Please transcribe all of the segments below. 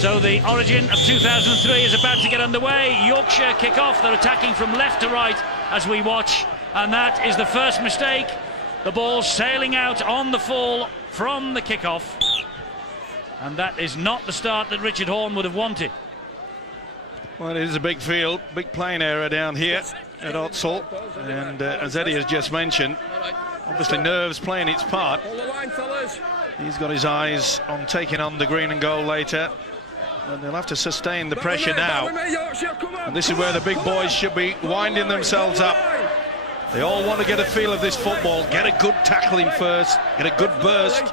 So the origin of 2003 is about to get underway. Yorkshire kick off. They're attacking from left to right as we watch. And that is the first mistake. The ball sailing out on the fall from the kick-off. And that is not the start that Richard Horne would have wanted. Well, it is a big field, big playing area down here at Otsall. And as Eddie has just mentioned, obviously nerves playing its part. He's got his eyes on taking on the green and gold later. And they'll have to sustain the pressure now. And this is where the big boys should be winding themselves up. They all want to get a feel of this football, get a good tackling first, get a good burst.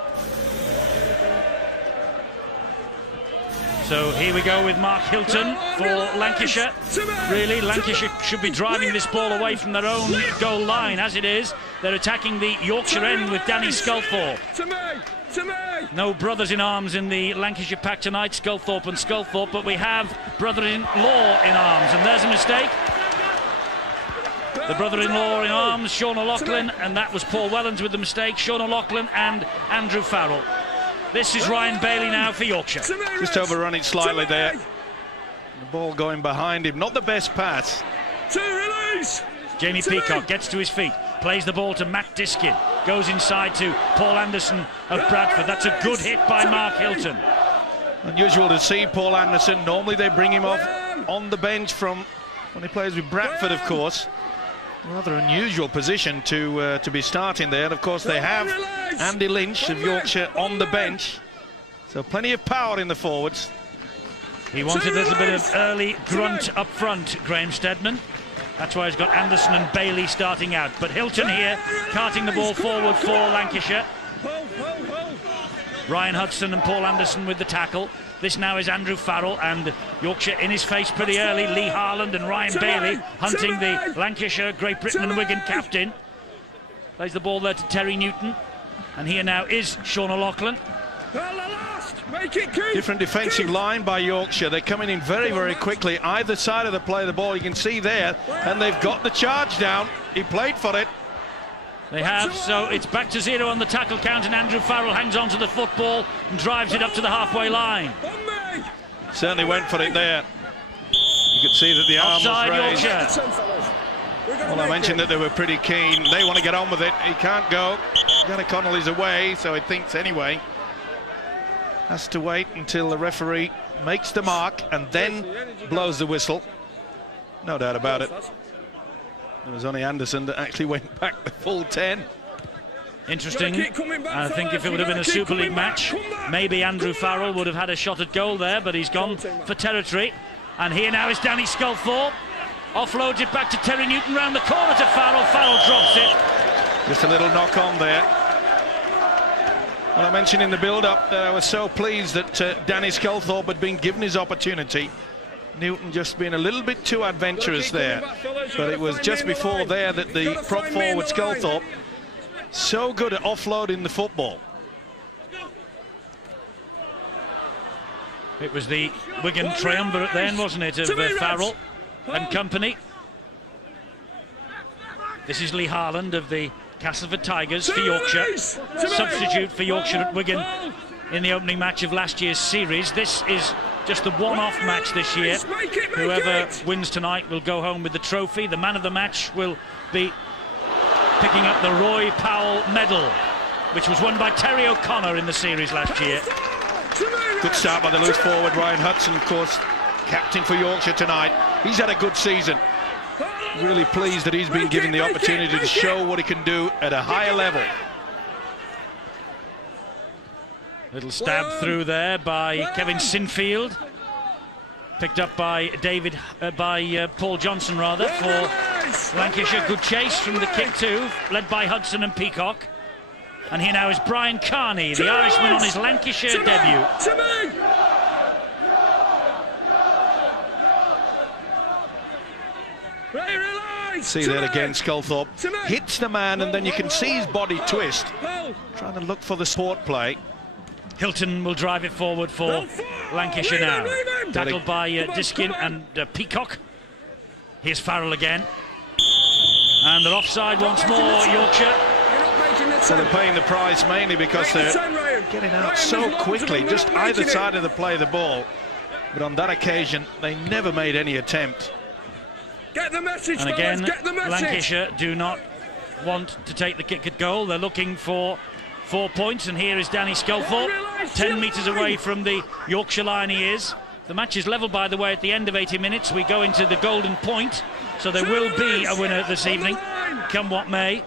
So here we go with Mark Hilton for Lancashire. Really, Lancashire should be driving this ball away from their own goal line. As it is, they're attacking the Yorkshire end with Danny Sculthorpe. No brothers in arms in the Lancashire pack tonight, Sculthorpe and Sculthorpe, but we have brother-in-law in arms, and there's a mistake. The brother-in-law in arms, Sean O'Loughlin, and that was Paul Wellens with the mistake. Sean O'Loughlin and Andrew Farrell. This is Ryan Bailey now for Yorkshire. Just overrun it slightly there. The ball going behind him, not the best pass. Jamie Peacock gets to his feet, plays the ball to Matt Diskin, goes inside to Paul Anderson of Bradford. That's a good hit by Mark Hilton. Unusual to see Paul Anderson. Normally they bring him off on the bench from when he plays with Bradford, of course. Rather unusual position to be starting there. And of course they have Andy Lynch of Yorkshire on the bench. So plenty of power in the forwards. He wanted a little bit of early grunt up front, Graham Steadman. That's why he's got Anderson and Bailey starting out. But Hilton here, carting the ball forward for Lancashire. Ryan Hudson and Paul Anderson with the tackle. This now is Andrew Farrell, and Yorkshire in his face pretty early. Lee Harland and Ryan Bailey hunting the Lancashire, Great Britain and Wigan captain. Plays the ball there to Terry Newton. And here now is Sean O'Loughlin. Different defensive line by Yorkshire. They're coming in very, very quickly. Either side of the play of the ball, you can see there. And they've got the charge down. He played for it. They have, so it's back to 0 on the tackle count, and Andrew Farrell hangs on to the football and drives it up to the halfway line. Certainly went for it there. You could see that the arm Offside, was raised. Yorkshire. Well, I mentioned that they were pretty keen. They want to get on with it. He can't go. Gunnar Connolly's away, so he thinks anyway. Has to wait until the referee makes the mark and then blows the whistle. No doubt about it. It was only Anderson that actually went back the full 10. Interesting. I think if it would have been a Super League match, maybe Andrew Farrell would have had a shot at goal there, but he's gone for territory. And here now is Danny Sculthorpe. Offloads it back to Terry Newton, round the corner to Farrell. Farrell drops it. Just a little knock on there. Well, I mentioned in the build-up that I was so pleased that Danny Sculthorpe had been given his opportunity. Newton just being a little bit too adventurous there. But it was just before there that the prop forward Sculthorpe, so good at offloading the football. It was the Wigan triumvirate then, wasn't it, of Farrell and company. This is Lee Harland of the Castleford Tigers for Yorkshire. Substitute for Yorkshire at Wigan in the opening match of last year's series. This is just the one-off match this year. Whoever wins tonight will go home with the trophy. The man of the match will be picking up the Roy Powell medal, which was won by Terry O'Connor in the series last year. Good start by the loose forward Ryan Hudson, of course, captain for Yorkshire tonight. He's had a good season. Really pleased that he's been given the opportunity to show what he can do at a higher level. Little stab through there by Kevin Sinfield, picked up by Paul Johnson rather for Lancashire. Good chase from the kick too, led by Hudson and Peacock. And here now is Brian Carney, the Irishman, on his Lancashire debut. See that again, Sculthorpe hits the man and then you can see his body twist, trying to look for the sport play. Hilton will drive it forward for Lancashire now. Tackled by Diskin and Peacock. Here's Farrell again. And they're offside once more, Yorkshire. So they're paying the price mainly because they're getting out so quickly, just either side of the play of the ball. but on that occasion they never made any attempt. Get the message, and again, get the message. Lancashire do not want to take the kick at goal. They're looking for 4 points, and here is Danny Sculthorpe, 10 metres away from the Yorkshire line he is. The match is level, by the way, at the end of 80 minutes. We go into the golden point, so there will be a winner this evening, come what may.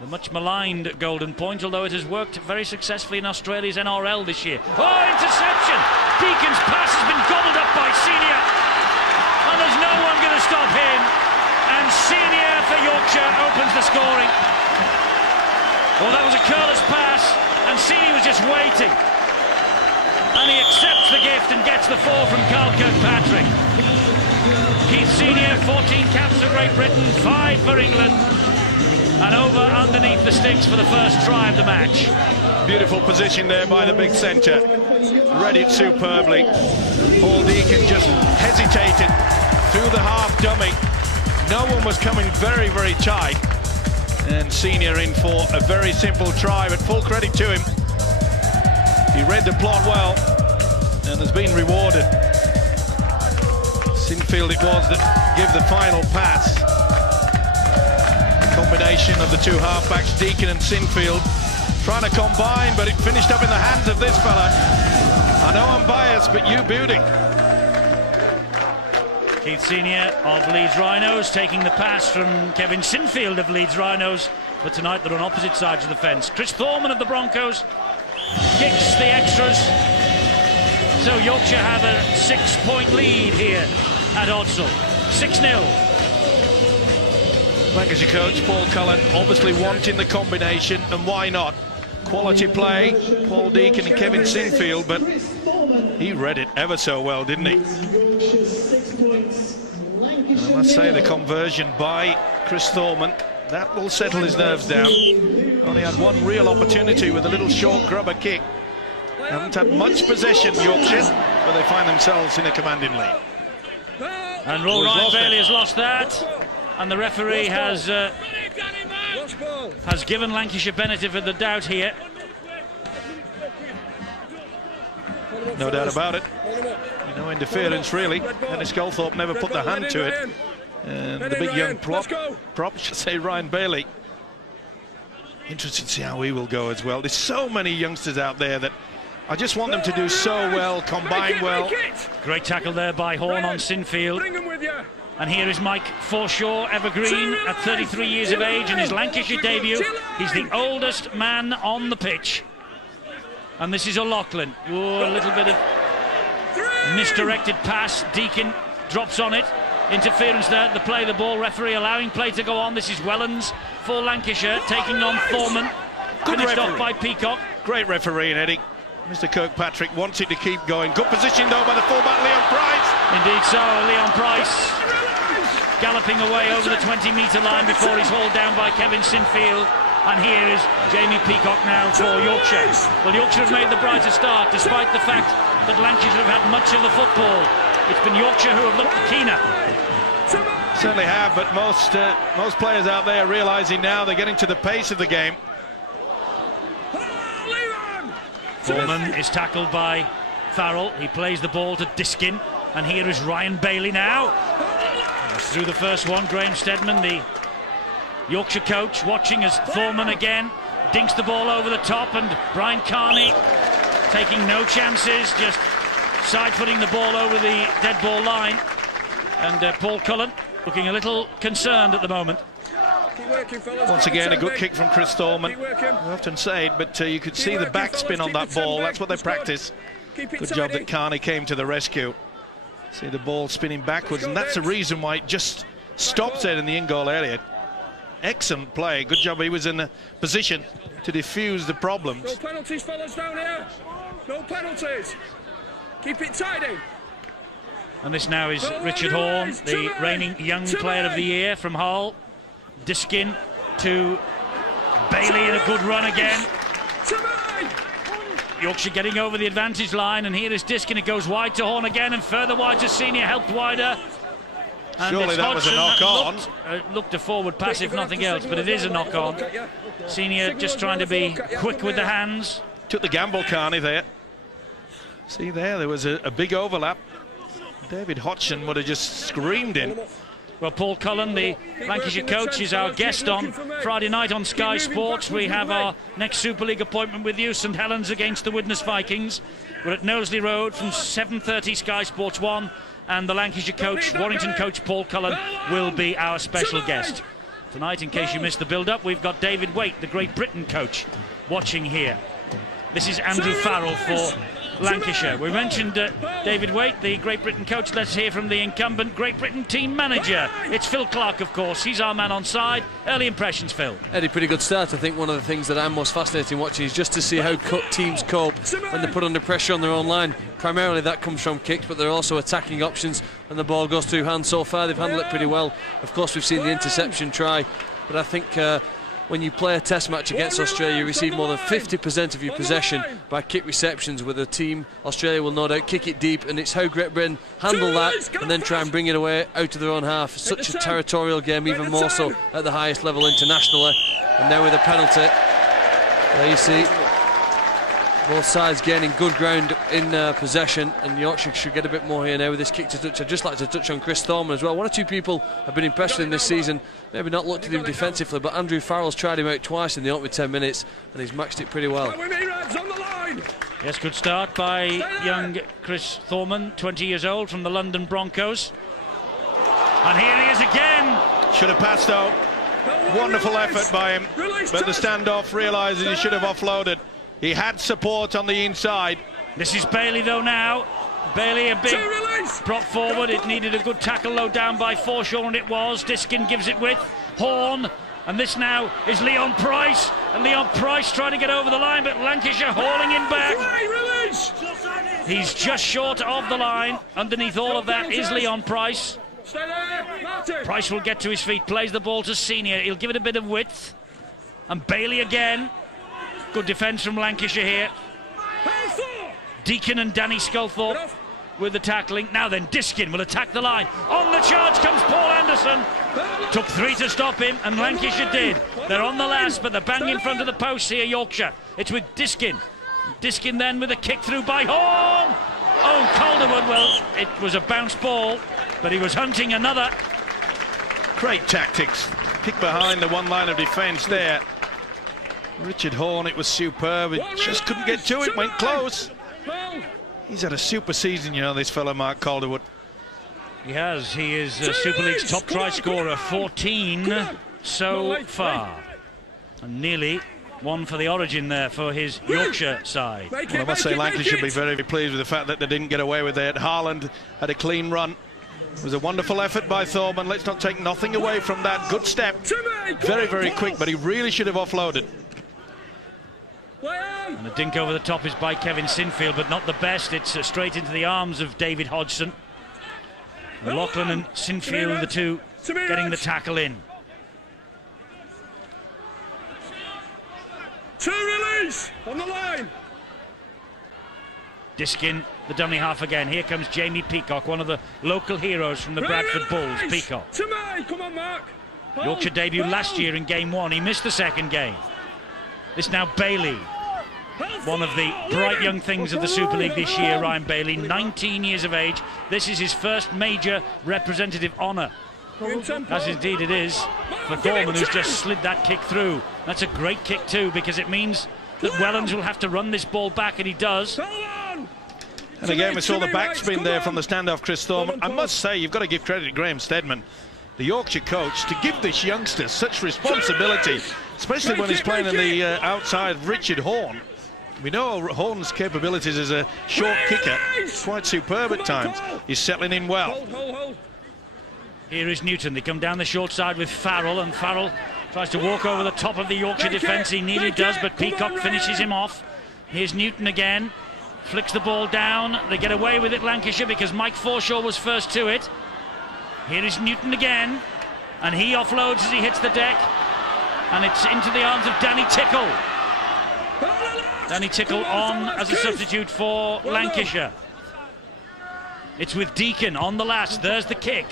The much maligned golden point, although it has worked very successfully in Australia's NRL this year. Oh, interception! Deacon's pass has been gobbled up by Senior, and there's no one going to stop him. And Senior for Yorkshire opens the scoring. Well, that was a careless pass, and Senior was just waiting. And he accepts the gift and gets the 4 from Carl Kirkpatrick. Keith Senior, 14 caps for Great Britain, 5 for England. And over underneath the sticks for the first try of the match. Beautiful position there by the big centre. Read it superbly. Paul Deacon just hesitated through the half dummy. No one was coming very, very tight. And Senior in for a very simple try, but full credit to him. He read the plot well and has been rewarded. Sinfield it was that gave the final pass. Combination of the two halfbacks, Deacon and Sinfield, trying to combine, but it finished up in the hands of this fella. I know I'm biased, but you beauty. Keith Senior of Leeds Rhinos taking the pass from Kevin Sinfield of Leeds Rhinos, but tonight they're on opposite sides of the fence. Chris Thorman of the Broncos kicks the extras, so Yorkshire have a 6-point lead here at Odsal. 6-0. Lancashire coach Paul Cullen obviously wanting the combination, and why not? Quality play, Paul Deacon and Kevin Sinfield, but he read it ever so well, didn't he? And I must say the conversion by Chris Thorman, that will settle his nerves down. Only had one real opportunity with a little short grubber kick. Haven't had much possession, Yorkshire, but they find themselves in a commanding lead. And Ryan Bailey has lost that, and the referee has given Lancashire benefit of the doubt here. No doubt about it. No interference, really. Dennis Sculthorpe never put the hand to it. And the big young prop, should say, Ryan Bailey. Interested to see how he will go as well. There's so many youngsters out there that I just want them to do so well, combine well. Great tackle there by Horn on Sinfield. And here is Mike Forshaw, evergreen, at 33 years of age in his Lancashire debut. He's the oldest man on the pitch. And this is O'Loughlin. Oh, a little bit of misdirected pass. Deacon drops on it. Interference there to play the ball. Referee allowing play to go on. This is Wellens for Lancashire, taking on Thorman. Finished off by Peacock. Great referee, Eddie. Mr. Kirkpatrick wants it to keep going. Good position, though, by the fullback, Leon Price. Indeed so, Leon Price galloping away over the 20-metre line before he's hauled down by Kevin Sinfield. And here is Jamie Peacock now for Yorkshire. Well, Yorkshire have made the brighter start, despite the fact that Lancashire have had much of the football. It's been Yorkshire who have looked keener. Certainly have, but most players out there realising now they're getting to the pace of the game. Foreman is tackled by Farrell. He plays the ball to Diskin, and here is Ryan Bailey now. Through the first one, Graham Steadman, the Yorkshire coach, watching as Thorman again dinks the ball over the top, and Brian Carney taking no chances, just side-footing the ball over the dead ball line. And Paul Cullen looking a little concerned at the moment. Once again, a good kick from Chris Thorman. I often say it, but you could see the backspin on that ball. That's what they practice. Good job that Carney came to the rescue. See the ball spinning backwards, and that's the reason why it just stops there in the in-goal area. Excellent play. Good job he was in a position to defuse the problems. No penalties, fellas, down here. No penalties. Keep it tidy. And this now is Richard Horn, the reigning young player of the year from Hull. Diskin to Bailey in a good run again. Yorkshire getting over the advantage line, and here is Diskin. It goes wide to Horn again, and further wide to Senior, helped wider. And surely that was a knock-on. Looked a forward pass if nothing else, but it is a knock-on. Senior just trying to be quick with the hands. Took the gamble, Carney, there. See there was a big overlap. David Hodgson would have just screamed in. Well, Paul Cullen, the Lancashire coach, is our guest on Friday night on Sky Sports. We have our next Super League appointment with you, St Helens against the Widnes Vikings. We're at Knowsley Road from 7:30, Sky Sports 1, and the Lancashire coach, Warrington coach Paul Cullen, will be our special guest. Tonight, in case you missed the build-up, we've got David Waite, the Great Britain coach, watching here. This is Andrew Farrell for Lancashire. We mentioned David Waite, the Great Britain coach. Let's hear from the incumbent Great Britain team manager. It's Phil Clark, of course. He's our man on side. Early impressions, Phil. Eddie, pretty good start. I think one of the things that I'm most fascinating watching is just to see how teams cope when they're put under pressure on their own line. Primarily that comes from kicks, but there are also attacking options when the ball goes through hands. So far they've handled it pretty well. Of course, we've seen the interception try, but I think when you play a test match against Australia, you receive more than 50% of your possession by kick receptions. With a team, Australia will no doubt kick it deep, and it's how Great Britain handle that and then try and bring it away out of their own half. Such a territorial game, even more so at the highest level internationally. And now with a penalty, there you see both sides gaining good ground in possession, and Yorkshire should get a bit more here now with this kick to touch. I'd just like to touch on Chris Thorman as well. One or two people have been impressed with him this season, maybe not looked at him defensively, but Andrew Farrell's tried him out twice in the opening 10 minutes and he's matched it pretty well. Yes, good start by young Chris Thorman, 20 years old, from the London Broncos. And here he is again. Should have passed out. Wonderful effort by him, but the standoff realises he should have offloaded. He had support on the inside. This is Bailey though now. Bailey, a big prop forward. It needed a good tackle low down by Forshaw, and it was. Diskin gives it with Horn, and this now is Leon Price, and Leon Price trying to get over the line, but Lancashire hauling him back. He's just short of the line. Underneath all of that is Leon Price. Price will get to his feet, plays the ball to Senior. He'll give it a bit of width, and Bailey again. Good defence from Lancashire here. Deacon and Danny Sculthorpe with the tackling. Now then, Diskin will attack the line. On the charge comes Paul Anderson. Took 3 to stop him, and Lancashire did. They're on the last, but they're bang in front of the post here, Yorkshire. It's with Diskin. Diskin then with a kick through by Horn. Oh, Calderwood, well, it was a bounce ball, but he was hunting another. Great tactics. Kick behind the one line of defence there. Richard Horn, it was superb. It just couldn't get to it, went close. He's had a super season, you know, this fellow Mark Calderwood. He has. He is Super League's top try scorer, 14 so far. And nearly one for the Origin there for his Yorkshire side. Well, I must say Lancashire should be very, very pleased with the fact that they didn't get away with it. Haaland had a clean run. It was a wonderful effort by Thorman. Let's not take nothing away from that. Good step. Very, very quick, but he really should have offloaded. And a dink over the top is by Kevin Sinfield, but not the best. It's straight into the arms of David Hodgson. Lachlan and Sinfield, the two getting the tackle in. To release on the line. Diskin, the dummy half again. Here comes Jamie Peacock, one of the local heroes from the Bradford Bulls. Peacock. To me. Come on, Mark. Yorkshire debut last year in game 1. He missed the second game. This now Bailey, one of the bright young things of the Super League this year. Ryan Bailey, 19 years of age. This is his first major representative honour, as indeed it is for Thorman, who's just slid that kick through. That's a great kick too, because it means that Wellens will have to run this ball back, and he does. And again, we saw the backspin there from the standoff, Chris Thorman. I must say, you've got to give credit to Graham Steadman, the Yorkshire coach, to give this youngster such responsibility, especially when he's playing in the outside Richard Horn. We know Horn's capabilities as a short kicker, quite superb at times. He's settling in well. Here is Newton. They come down the short side with Farrell, and Farrell tries to walk over the top of the Yorkshire defence. He nearly does, but Peacock finishes him off. Here's Newton again. Flicks the ball down. They get away with it, Lancashire, because Mike Forshaw was first to it. Here is Newton again, and he offloads as he hits the deck, and it's into the arms of Danny Tickle. Danny Tickle on as a substitute for Lancashire. It's with Deacon on the last. There's the kick.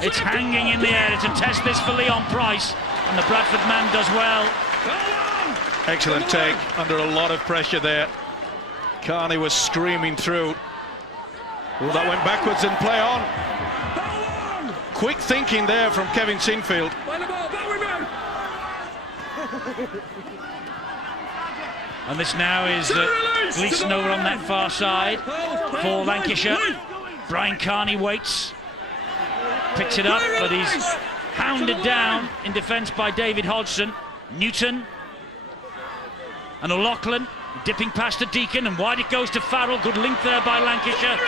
It's hanging in the air. It's a test this for Leon Price, and the Bradford man does well. Excellent take under a lot of pressure there. Carney was screaming through. Oh, that went backwards and play on. Quick thinking there from Kevin Sinfield. And this now is Gleeson over on that far side for Lancashire. Brian Carney waits, picks it up, but he's hounded down in defence by David Hodgson. Newton and O'Loughlin dipping past to Deacon, and wide it goes to Farrell. Good link there by Lancashire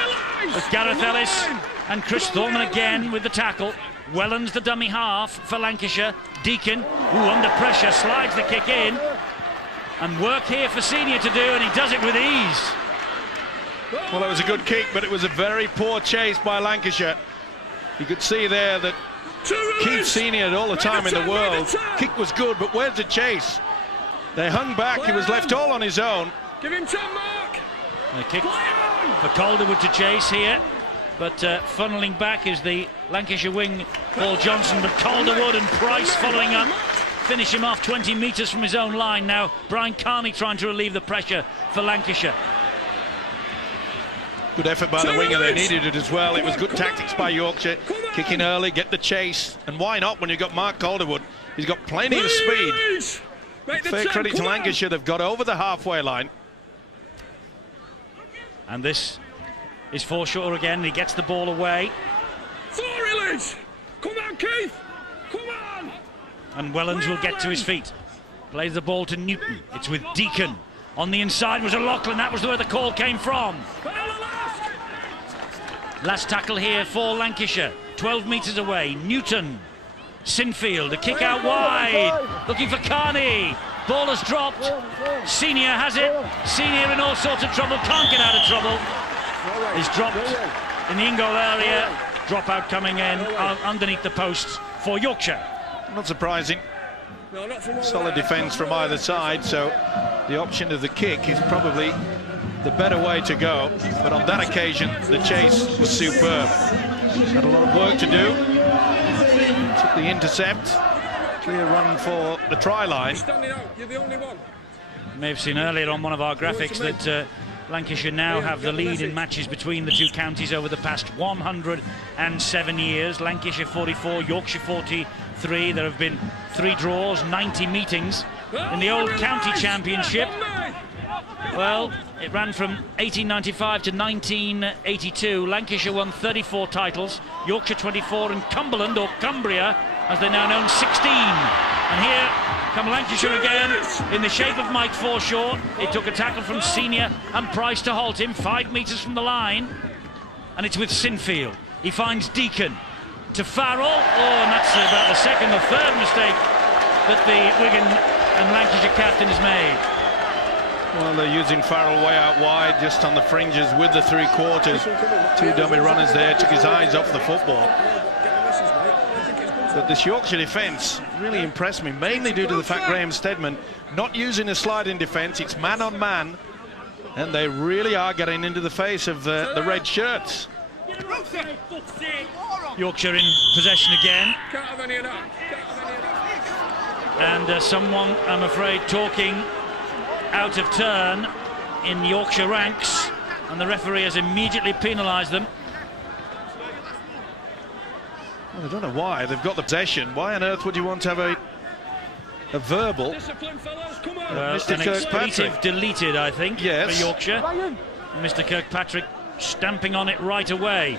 with Gareth Ellis and Chris Thorman again with the tackle. Wellens the dummy half for Lancashire. Deacon, under pressure, slides the kick in, and work here for Senior to do, and he does it with ease. Well, it was a good kick, but it was a very poor chase by Lancashire. You could see there that Keith Senior had all the time in the world. Kick was good, but where's the chase? They hung back, he was left all on his own. Give him time, Mark. A kick for Calderwood to chase here, but funneling back is the Lancashire wing, Paul Johnson, but Calderwood and Price following up. Finish him off 20 metres from his own line. Now Brian Carney trying to relieve the pressure for Lancashire. Good effort by the winger, they needed it as well. It was good tactics by Yorkshire. Kicking early, get the chase, and why not when you've got Mark Calderwood? He's got plenty of speed. Fair credit to Lancashire, they've got over the halfway line. And this is Forshaw again, he gets the ball away. Floor release! Come on, Keith! Come on! And Wellens will get to his feet. Plays the ball to Newton. It's with Deacon. On the inside was O'Loughlin. That was where the call came from. Last tackle here for Lancashire. 12 metres away. Newton. Sinfield. A kick out wide. Looking for Carney. Ball has dropped. Senior has it. Senior in all sorts of trouble. Can't get out of trouble. He's dropped in the in-goal area. Dropout coming in underneath the posts for Yorkshire. Not surprising. Solid defence from either side, so the option of the kick is probably the better way to go. But on that occasion, the chase was superb. Had a lot of work to do. Took the intercept. Clear run for the try line. You're the only one. You may have seen earlier on one of our graphics that Lancashire now have the lead in matches between the two counties over the past 107 years. Lancashire 44, Yorkshire 43. There have been 3 draws, 90 meetings in the old county championship. Well, it ran from 1895 to 1982. Lancashire won 34 titles, Yorkshire 24, and Cumberland, or Cumbria, as they're now known, 16. And here come Lancashire again in the shape of Mike Forshaw. It took a tackle from Senior and Price to halt him 5 metres from the line, and it's with Sinfield. He finds Deacon to Farrell. Oh, and that's about the second or third mistake that the Wigan and Lancashire captain has made. Well, they're using Farrell way out wide, just on the fringes with the 3/4. 2 dummy runners there, took his eyes off the football. But this Yorkshire defence really impressed me, mainly due to the fact Graham Steadman not using a sliding defence. It's man on man, and they really are getting into the face of the red shirts. Yorkshire in possession again. And someone, I'm afraid, talking out of turn in Yorkshire ranks, and the referee has immediately penalised them. Well, I don't know why. They've got the possession. Why on earth would you want to have a verbal? Mr. An expletive deleted, I think, yes, for Yorkshire. Mr. Kirkpatrick stamping on it right away.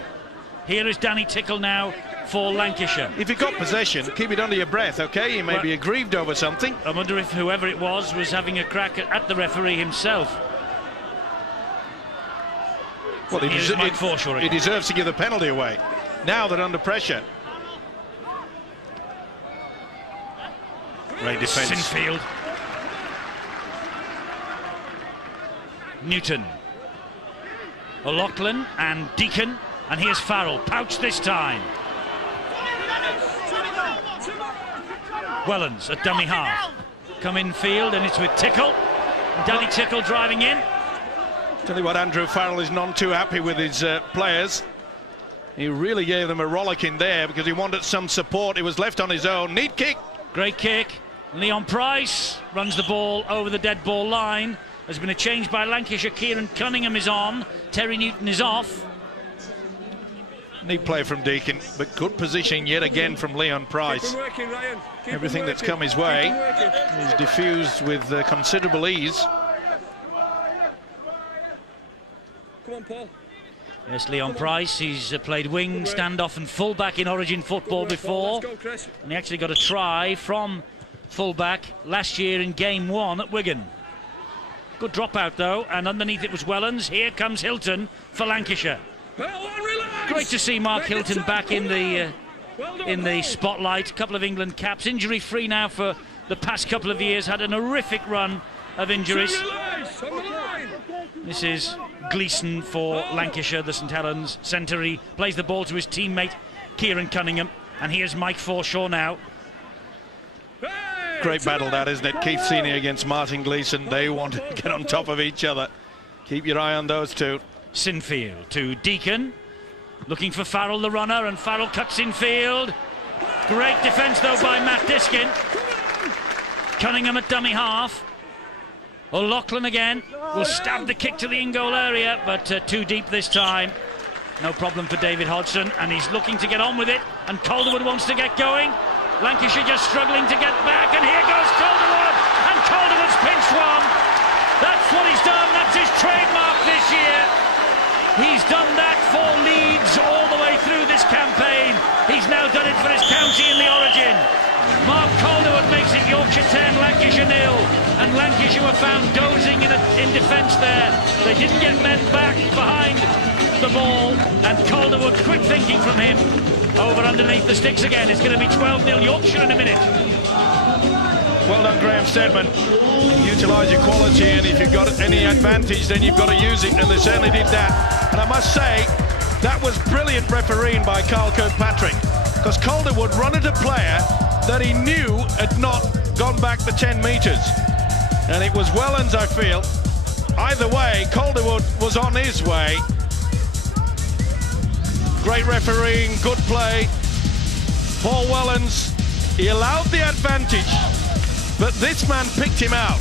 Here is Danny Tickle now for Lancashire. If you've got possession, keep it under your breath, okay? You may be aggrieved over something. I wonder if whoever it was having a crack at the referee himself. Well, he deserves to give the penalty away. Now they're under pressure. Great defence. Sinfield. Newton. O'Loughlin and Deacon. And here's Farrell. Pouch this time. Wellens at dummy half. Come in field, and it's with Tickle. Danny Tickle driving in. Tell you what, Andrew Farrell is none too happy with his players. He really gave them a rollicking there because he wanted some support. He was left on his own. Neat kick. Great kick. Leon Price runs the ball over the dead ball line, There's been a change by Lancashire. Kieran Cunningham is on. Terry Newton is off. Neat play from Deacon, but good position yet again from Leon Price. Everything that's come his way is diffused with considerable ease. Come on, Paul. Yes, Leon Price. He's played wing, standoff and fullback in Origin football before. And he actually got a try from fullback last year in game 1 at Wigan. Good dropout though, and underneath it was Wellens. Here comes Hilton for Lancashire. Great to see Mark Hilton back in the spotlight. A couple of England caps, injury free now for the past couple of years. Had an horrific run of injuries. This is Gleeson for Lancashire, the St Helens centre. He plays the ball to his teammate Kieran Cunningham, and here's Mike Forshaw now. Great battle that, isn't it? Keith Senior against Martin Gleeson. They want to get on top of each other. Keep your eye on those two. Sinfield to Deacon, looking for Farrell the runner, and Farrell cuts in field. Great defence though by Matt Diskin. Cunningham at dummy half. O'Loughlin again will stab the kick to the in-goal area, but too deep this time. No problem for David Hodgson, and he's looking to get on with it, and Calderwood wants to get going. Lancashire just struggling to get back, and here goes Calderwood, and Calderwood's pinched one. That's what he's done. That's his trademark this year. He's done that for Leeds all the way through this campaign. He's now done it for his county in the Origin. Mark Calderwood makes it Yorkshire 10, Lancashire 0, and Lancashire were found dozing in defence there. They didn't get men back behind the ball, and Calderwood, quick thinking from him, over underneath the sticks again. It's going to be 12-0 Yorkshire in a minute. Well done, Graham Stedman. Utilise your quality, and if you've got any advantage, then you've got to use it, and they certainly did that. And I must say, that was brilliant refereeing by Carl Kirkpatrick, because Calderwood run at a player that he knew had not gone back the 10 metres. And it was Wellens, I feel. Either way, Calderwood was on his way. Great refereeing, good play. Paul Wellens, he allowed the advantage, but this man picked him out.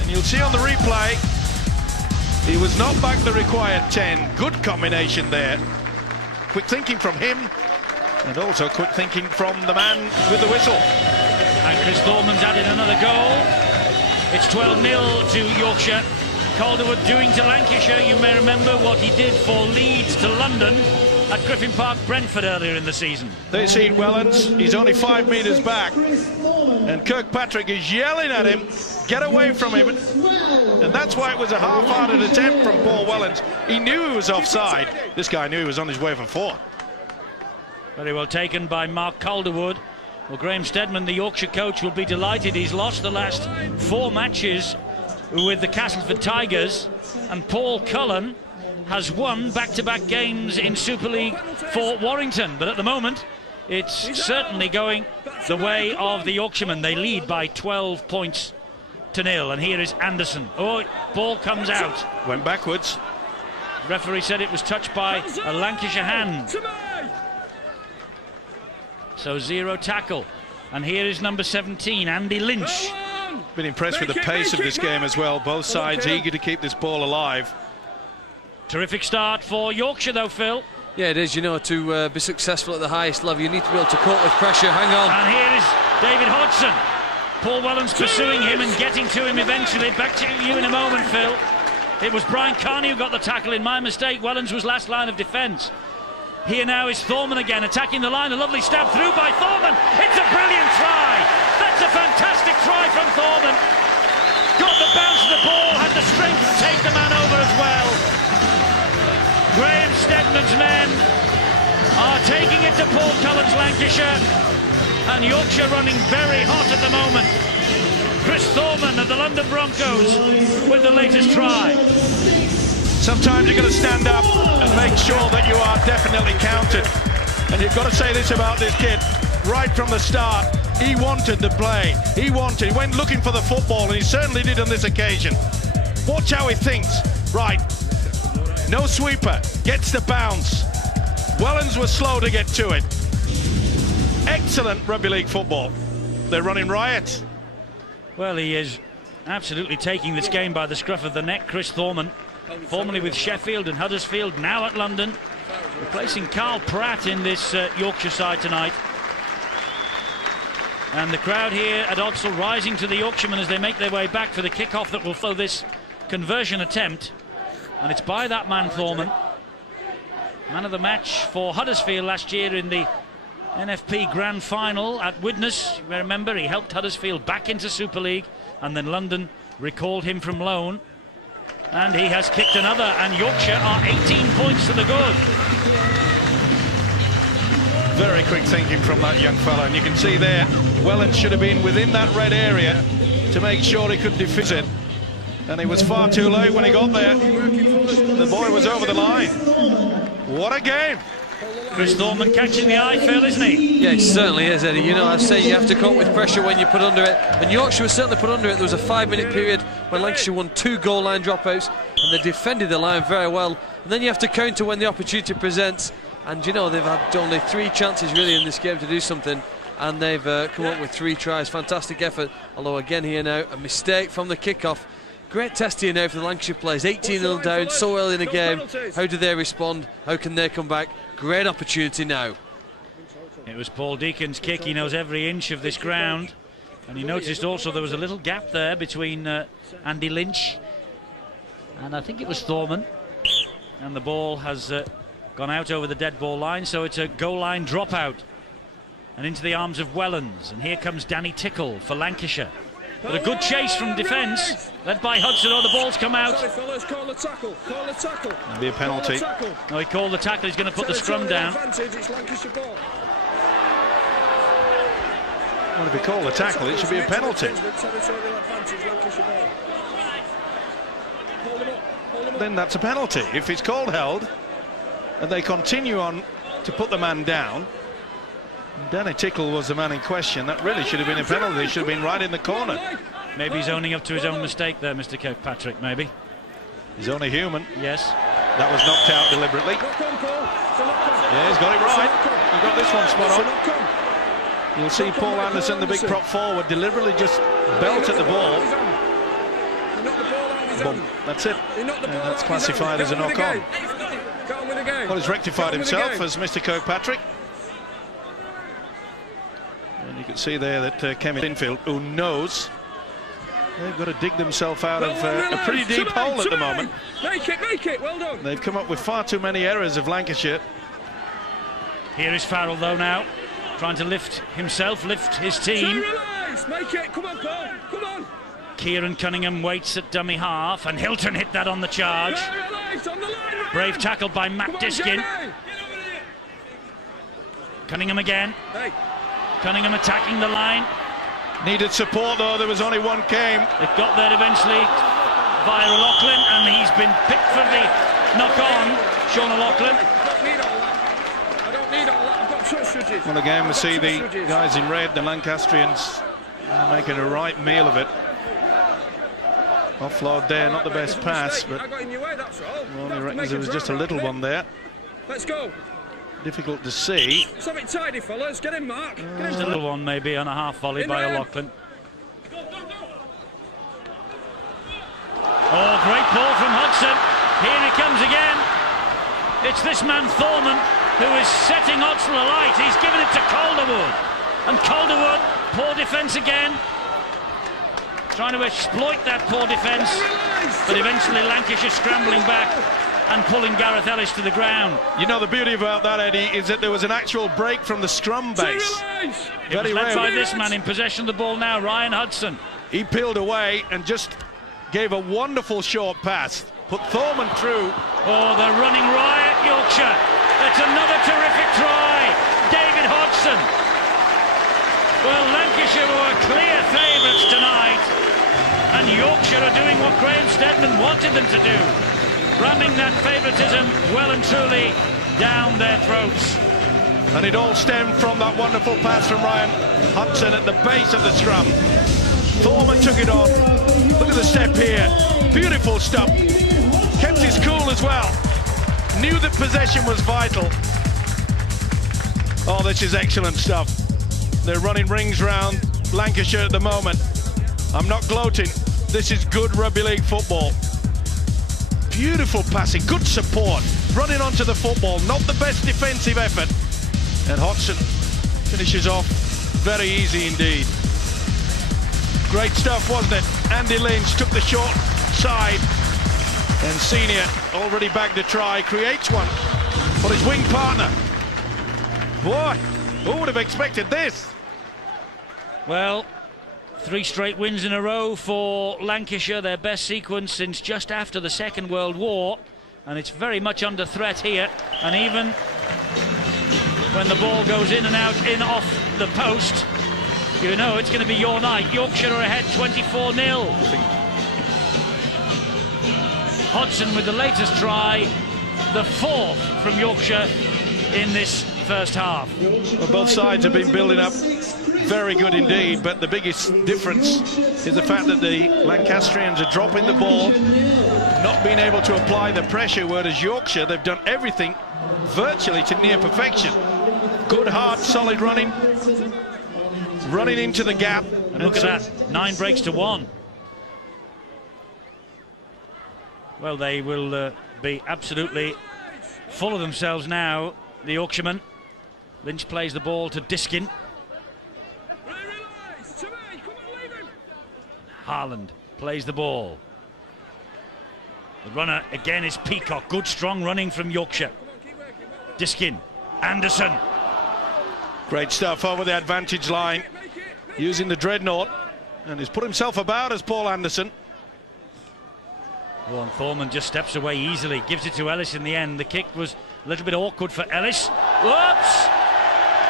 And you'll see on the replay, he was not back the required 10. Good combination there. Quick thinking from him, and also quick thinking from the man with the whistle. And Chris Thorman's added another goal. It's 12-0 to Yorkshire. Calderwood doing to Lancashire, you may remember what he did for Leeds to London at Griffin Park, Brentford earlier in the season. They see Wellens, he's only 5 metres back, and Kirkpatrick is yelling at him, get away from him, and that's why it was a half-hearted attempt from Paul Wellens. He knew he was offside. This guy knew he was on his way for 4. Very well taken by Mark Calderwood. Well, Graham Stedman, the Yorkshire coach, will be delighted. He's lost the last 4 matches with the Castleford Tigers, and Paul Cullen has won back-to-back games in Super League for Warrington. But at the moment, it's certainly going the way of the Yorkshiremen. They lead by 12 points to 0. And here is Anderson. Oh, ball comes out. Went backwards. The referee said it was touched by a Lancashire hand. So 0 tackle. And here is number 17, Andy Lynch. Been impressed with the pace of this game as well. Both sides eager to keep this ball alive. Terrific start for Yorkshire though, Phil. Yeah, it is. You know, to be successful at the highest level, you need to be able to cope with pressure. Hang on. And here is David Hodgson. Paul Wellens pursuing him and getting to him eventually. Back to you in a moment, Phil. It was Brian Carney who got the tackle in. My mistake. Wellens was last line of defence. Here now is Thorman again, attacking the line. A lovely stab through by Thorman. It's a brilliant try. That's a fantastic try from Thorman. Got the bounce of the ball, had the strength to take the man over as well. Graham Stedman's men are taking it to Paul Cullen's Lancashire, and Yorkshire running very hot at the moment. Chris Thorman of the London Broncos with the latest try. Sometimes you've got to stand up and make sure that you are definitely counted. And you've got to say this about this kid. Right from the start, he wanted the play. He went looking for the football, and he certainly did on this occasion. Watch how he thinks. Right, no sweeper, gets the bounce. Wellens was slow to get to it. Excellent rugby league football. They're running riot. Well, he is absolutely taking this game by the scruff of the neck. Chris Thorman, formerly with Sheffield and Huddersfield, now at London, replacing Carl Pratt in this Yorkshire side tonight. And the crowd here at Odsal rising to the Yorkshiremen as they make their way back for the kick-off that will follow this conversion attempt. And it's by that man, Thorman. Man of the match for Huddersfield last year in the NFP Grand Final at Widnes. You remember, he helped Huddersfield back into Super League, and then London recalled him from loan. And he has kicked another, and Yorkshire are 18 points to the good. Very quick thinking from that young fella, and you can see there, Welland should have been within that red area to make sure he could defuse it. And he was far too late when he got there. The boy was over the line. What a game! Chris Thorman catching the eye, Phil, isn't he? Yeah, he certainly is, Eddie. You know, I say you have to cope with pressure when you put under it. And Yorkshire was certainly put under it. There was a 5-minute period when Lancashire won 2 goal line dropouts, and they defended the line very well. And then you have to counter when the opportunity presents. And, you know, they've had only 3 chances really in this game to do something, and they've come up with 3 tries. Fantastic effort. Although, again, here now, a mistake from the kick-off. Great test here now for the Lancashire players. 18-0 down so early in the game. How do they respond? How can they come back? Great opportunity now. It was Paul Deacon's kick. He knows every inch of this ground. And he noticed also there was a little gap there between Andy Lynch and I think it was Thorman. And the ball has gone out over the dead ball line, so it's a goal line dropout. And into the arms of Wellens. And here comes Danny Tickle for Lancashire. But a good chase from defence, led by Hudson. Oh, the ball's come out. Sorry, fellas, call the tackle. Call the tackle. It'll be a penalty. No, he called the tackle. He's going to put the scrum down. It's Lancashire ball. Well, if he called the tackle, it should be a penalty. Then that's a penalty. If it's called held, and they continue on to put the man down, Danny Tickle was the man in question. That really should have been a penalty. He should have been right in the corner. Maybe he's owning up to his own mistake there, Mr. Kirkpatrick, maybe. He's only human. Yes. That was knocked out deliberately. Yeah, he's got it right. He got this one spot on. You'll see Paul Anderson, the big prop forward, deliberately just belt at the ball. Boom. That's it. And that's classified as a knock-on. Well, he's rectified himself as Mr. Kirkpatrick. And you can see there that Kevin Sinfield, who knows they've got to dig themselves out of a pretty deep hole at the moment. Make it, well done. They've come up with far too many errors of Lancashire. Here is Farrell, though, now, trying to lift himself, lift his team. Make it, come on, Paul, come on. Kieran Cunningham waits at dummy half, and Hilton hit that on the charge. Brave tackle by Matt Diskin. Cunningham again. Cunningham attacking the line. Needed support, though. There was only one came. It got there eventually via O'Loughlin, and he's been picked for the knock-on. Sean O'Loughlin. I don't need all that. I've got touch judges. Well, again, we see the guys in red, the Lancastrians, making a right meal of it. Offload there, not the best pass, but I got in your way, that's all. well, he reckons there was just a little one there. Let's go. Difficult to see. Let's have it tidy, fellas. Get in, Mark. Just a little one, maybe, on a half volley by O'Loughlin. Oh, great ball from Hudson. Here he comes again. It's this man, Thorman, who is setting Odsal alight. He's given it to Calderwood. And Calderwood, poor defence again. Trying to exploit that poor defence. But eventually Lancashire scrambling back and pulling Gareth Ellis to the ground. You know, the beauty about that, Eddie, is that there was an actual break from the scrum base. It was led by this man in possession of the ball now, Ryan Hudson. He peeled away and just gave a wonderful short pass. Put Thorman through. Oh, they're running riot, Yorkshire. That's another terrific try. David Hodgson. Well, Lancashire were clear favourites tonight. And Yorkshire are doing what Graham Stedman wanted them to do. Ramming that favouritism well and truly down their throats. And it all stemmed from that wonderful pass from Ryan Hudson at the base of the scrum. Thorman took it on. Look at the step here. Beautiful stop. Kept his cool as well. Knew that possession was vital. Oh, this is excellent stuff. They're running rings round Lancashire at the moment. I'm not gloating. This is good rugby league football. Beautiful passing, good support, running onto the football, not the best defensive effort. And Hodgson finishes off very easy indeed. Great stuff, wasn't it? Andy Lynch took the short side, and Senior already bagged a try, creates one for his wing partner. Boy, who would have expected this? Well, 3 straight wins in a row for Lancashire, their best sequence since just after the Second World War, and it's very much under threat here. And even when the ball goes in and out, in off the post, you know it's going to be your night. Yorkshire are ahead 24-0. Hodgson with the latest try, the 4th from Yorkshire in this first half. Well, both sides have been building up very good indeed, but the biggest difference is the fact that the Lancastrians are dropping the ball, not being able to apply the pressure, whereas Yorkshire, they've done everything virtually to near perfection. Good, hard, solid running into the gap. And look at that, 9 breaks to 1. Well, they will be absolutely full of themselves now, the Yorkshiremen. Lynch plays the ball to Diskin. Harland plays the ball. The runner again is Peacock. Good strong running from Yorkshire. Diskin, Anderson. Great stuff over the advantage line, using the dreadnought, and he's put himself about as Paul Anderson. Oh, and Thorman just steps away easily, gives it to Ellis in the end. The kick was a little bit awkward for Ellis. Whoops!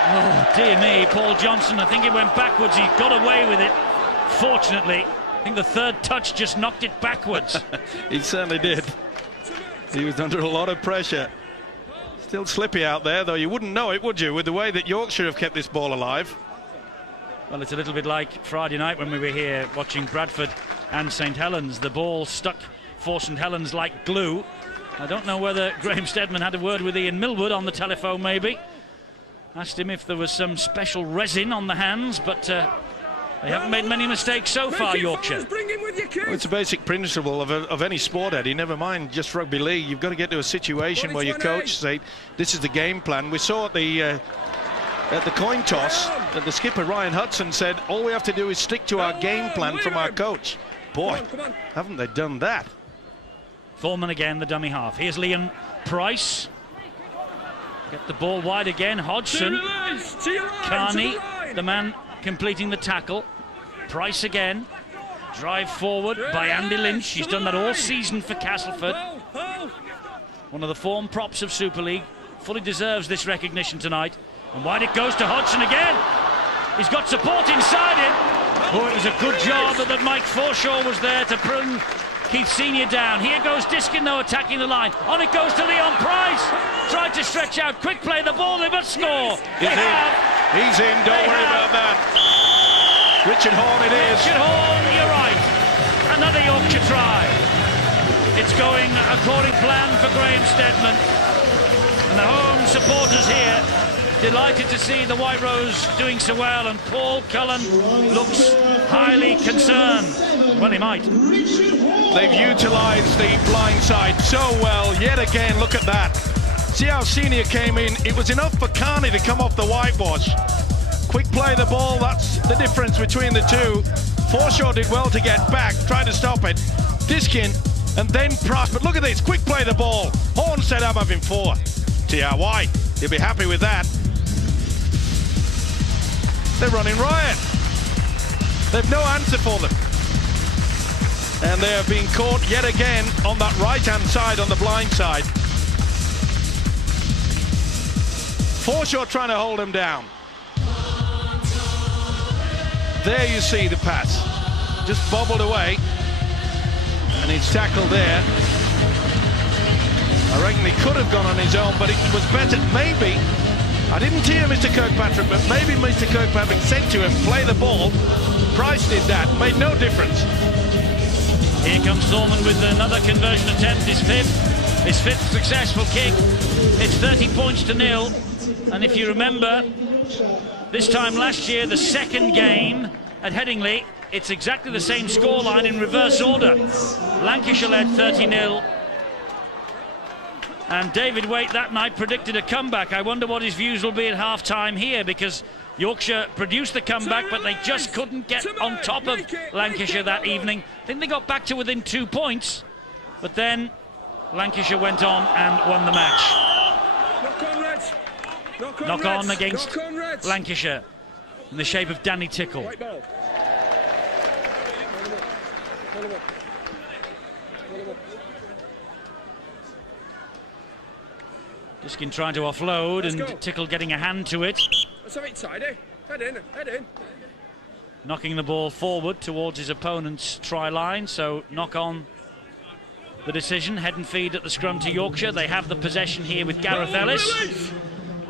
Oh, dear me, Paul Johnson, I think it went backwards. He got away with it, fortunately. I think the third touch just knocked it backwards. He certainly did. He was under a lot of pressure. Still slippy out there, though you wouldn't know it, would you, with the way that Yorkshire have kept this ball alive. Well, it's a little bit like Friday night when we were here watching Bradford and St Helens. The ball stuck for St Helens like glue. I don't know whether Graham Steadman had a word with Ian Millwood on the telephone, maybe. Asked him if there was some special resin on the hands, but they haven't made many mistakes so far, Yorkshire. Well, it's a basic principle of any sport, Eddie, never mind just rugby league. You've got to get to a situation where your coach say, this is the game plan. We saw at the coin toss that the skipper, Ryan Hudson, said, all we have to do is stick to our game plan from our coach. Boy, haven't they done that? Thorman again, the dummy half. Here's Liam Price. Get the ball wide again. Hodgson. Carney, the man completing the tackle. Price again. Drive forward by Andy Lynch. He's done that all season for Castleford. One of the form props of Super League. Fully deserves this recognition tonight. And wide it goes to Hodgson again. He's got support inside him. Oh, it was a good job that Mike Forshaw was there to bring Keith Senior down. Here goes Diskin, though, attacking the line. On it goes to Leon Price. Tried to stretch out. Quick play the ball. They must score. He's in. Don't worry about that. Richard Horn it is. Richard Horn, you're right. Another Yorkshire try. It's going according plan for Graham Steadman. And the home supporters here delighted to see the White Rose doing so well, and Paul Cullen looks highly concerned. Well, he might. They've utilised the blind side so well. Yet again, look at that. See how Senior came in. It was enough for Carney to come off the whitewash. Quick play the ball, that's the difference between the two. Forshaw did well to get back, tried to stop it. Diskin, and then Price. But look at this, quick play the ball. Horn said, I'm having 4. TRY, he'll be happy with that. They're running riot. They've no answer for them. And they are being caught yet again on that right-hand side, on the blind side. Forshaw trying to hold them down. There you see the pass. Just bobbled away. And he's tackled there. I reckon he could have gone on his own, but it was better, maybe. I didn't hear Mr. Kirkpatrick, but maybe Mr. Kirkpatrick said to him, play the ball. Price did that, made no difference. Here comes Thorman with another conversion attempt, his fifth successful kick. It's 30 points to 0. And if you remember, this time last year, the second game at Headingley, it's exactly the same scoreline in reverse order. Lancashire led 30-0. And David Waite that night predicted a comeback. I wonder what his views will be at half-time here, because Yorkshire produced the comeback, but they just couldn't get on top of Lancashire that evening. I think they got back to within 2 points, but then Lancashire went on and won the match. Knock on against Lancashire in the shape of Danny Tickle. Diskin trying to offload and Tickle getting a hand to it. Head in. Knocking the ball forward towards his opponent's try line, so knock on the decision. Head and feed at the scrum to Yorkshire. They have the possession here with Gareth Ellis.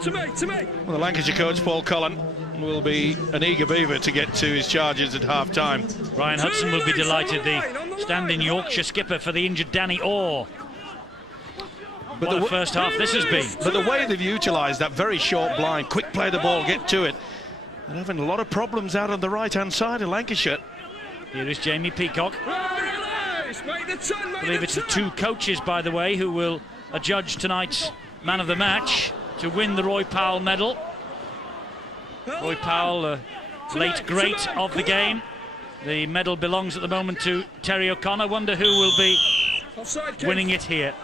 To me. Well, the Lancashire coach, Paul Cullen, will be an eager beaver to get to his charges at half-time. Ryan Hudson will be delighted, the standing Yorkshire skipper for the injured Danny Orr. But what a first half this has been. But the way they've utilised that very short blind, quick play the ball, get to it. They're having a lot of problems out on the right-hand side of Lancashire. Here is Jamie Peacock. I believe it's the two coaches, by the way, who will adjudge tonight's man of the match to win the Roy Powell medal. Roy Powell, late great of the game. The medal belongs at the moment to Terry O'Connor. Wonder who will be winning it here.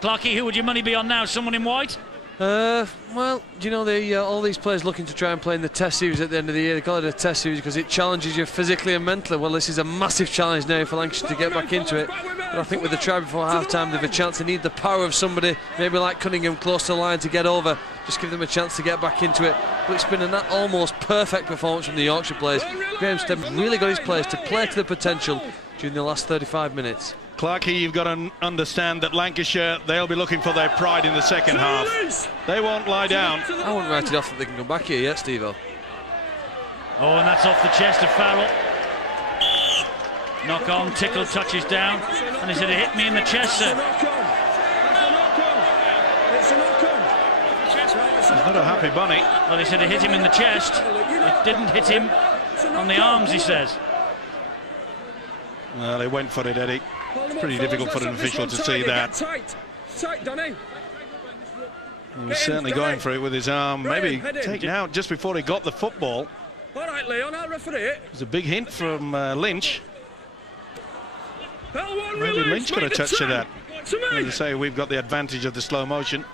Clarkie, who would your money be on now? Someone in white? Well, do you know, all these players looking to try and play in the Test Series at the end of the year. They call it a Test Series because it challenges you physically and mentally. Well, this is a massive challenge now for Lancashire to get back into it. But I think with the try before half-time, they have a chance. They need the power of somebody, maybe like Cunningham, close to the line to get over. Just give them a chance to get back into it. But it's been an almost perfect performance from the Yorkshire players. Graham Stebb's really got his players to play to their potential during the last 35 minutes. Clarkie, you've got to understand that Lancashire, they'll be looking for their pride in the second half. They won't lie down. I wouldn't write it off that they can come back here yet, Steve-O. Oh, and that's off the chest of Farrell. Knock on, Tickle touches down, and he said, it hit me in the chest, sir. He's not a happy bunny. Well, he said it hit him in the chest. It didn't hit him on the arms, he says. Well, they went for it, Eddie. It's pretty difficult for an official to see that. Tight, Donny. He was certainly going for it with his arm, maybe taken out just before he got the football. All right, Leon, I'll referee it. It was a big hint from Lynch. Maybe Lynch got a touch of that. As I say, we've got the advantage of the slow motion.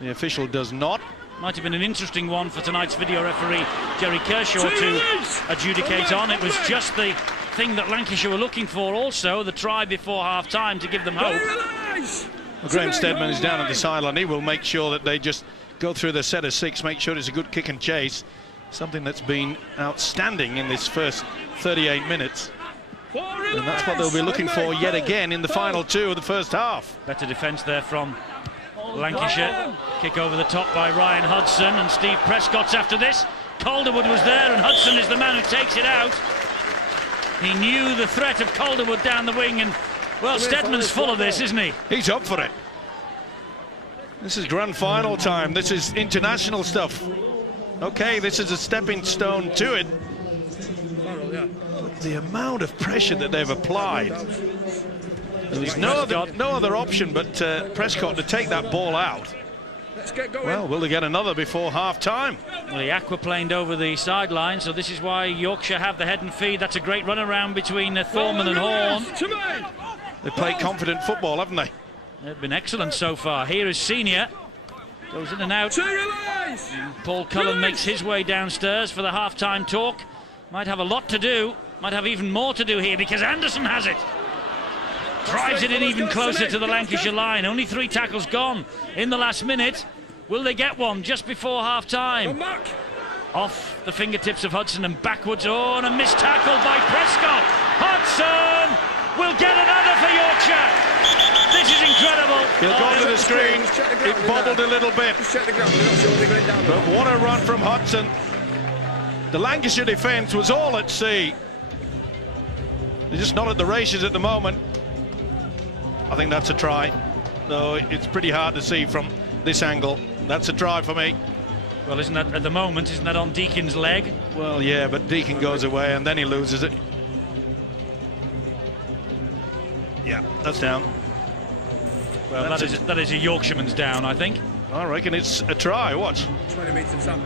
The official does not. Might have been an interesting one for tonight's video referee, Jerry Kershaw, to adjudicate on. It was just the thing that Lancashire were looking for also, the try before half-time to give them hope. Well, Graham Steadman is down at the sideline. He will make sure that they just go through the set of six, make sure it's a good kick and chase. Something that's been outstanding in this first 38 minutes. And that's what they'll be looking for yet again in the final two of the first half. Better defence there from Lancashire. Kick over the top by Ryan Hudson, and Steve Prescott's after this. Calderwood was there, and Hudson is the man who takes it out. He knew the threat of Calderwood down the wing, and, well, Steadman's full of this, isn't he? He's up for it. This is grand final time. This is international stuff. Okay, this is a stepping stone to it. But the amount of pressure that they've applied. There's no other option but Prescott to take that ball out. Let's get going. Well, will they get another before half-time? Well, he aquaplaned over the sideline, so this is why Yorkshire have the head and feed. That's a great run around between Thorman and Horn. They played confident football, haven't they? They've been excellent so far. Here is Senior. Goes in and out. Paul Cullen makes his way downstairs for the half-time talk. Might have a lot to do. Might have even more to do here because Anderson has it. Drives it in even closer to the Lancashire line. Only 3 tackles gone in the last minute. Will they get one just before half-time? Off the fingertips of Hudson and backwards. Oh, and a missed tackle by Prescott. Hudson will get another for Yorkshire. This is incredible. He'll go to the screen. It bobbled a little bit. But what a run from Hudson. The Lancashire defence was all at sea. They're just not at the races at the moment. I think that's a try, though it's pretty hard to see from this angle. That's a try for me. Well, isn't that, at the moment, isn't that on Deacon's leg? Well, yeah, but Deacon goes away and then he loses it. Yeah, that's down. Well, that is a Yorkshireman's down, I think. I reckon it's a try. Watch. 20 metres up.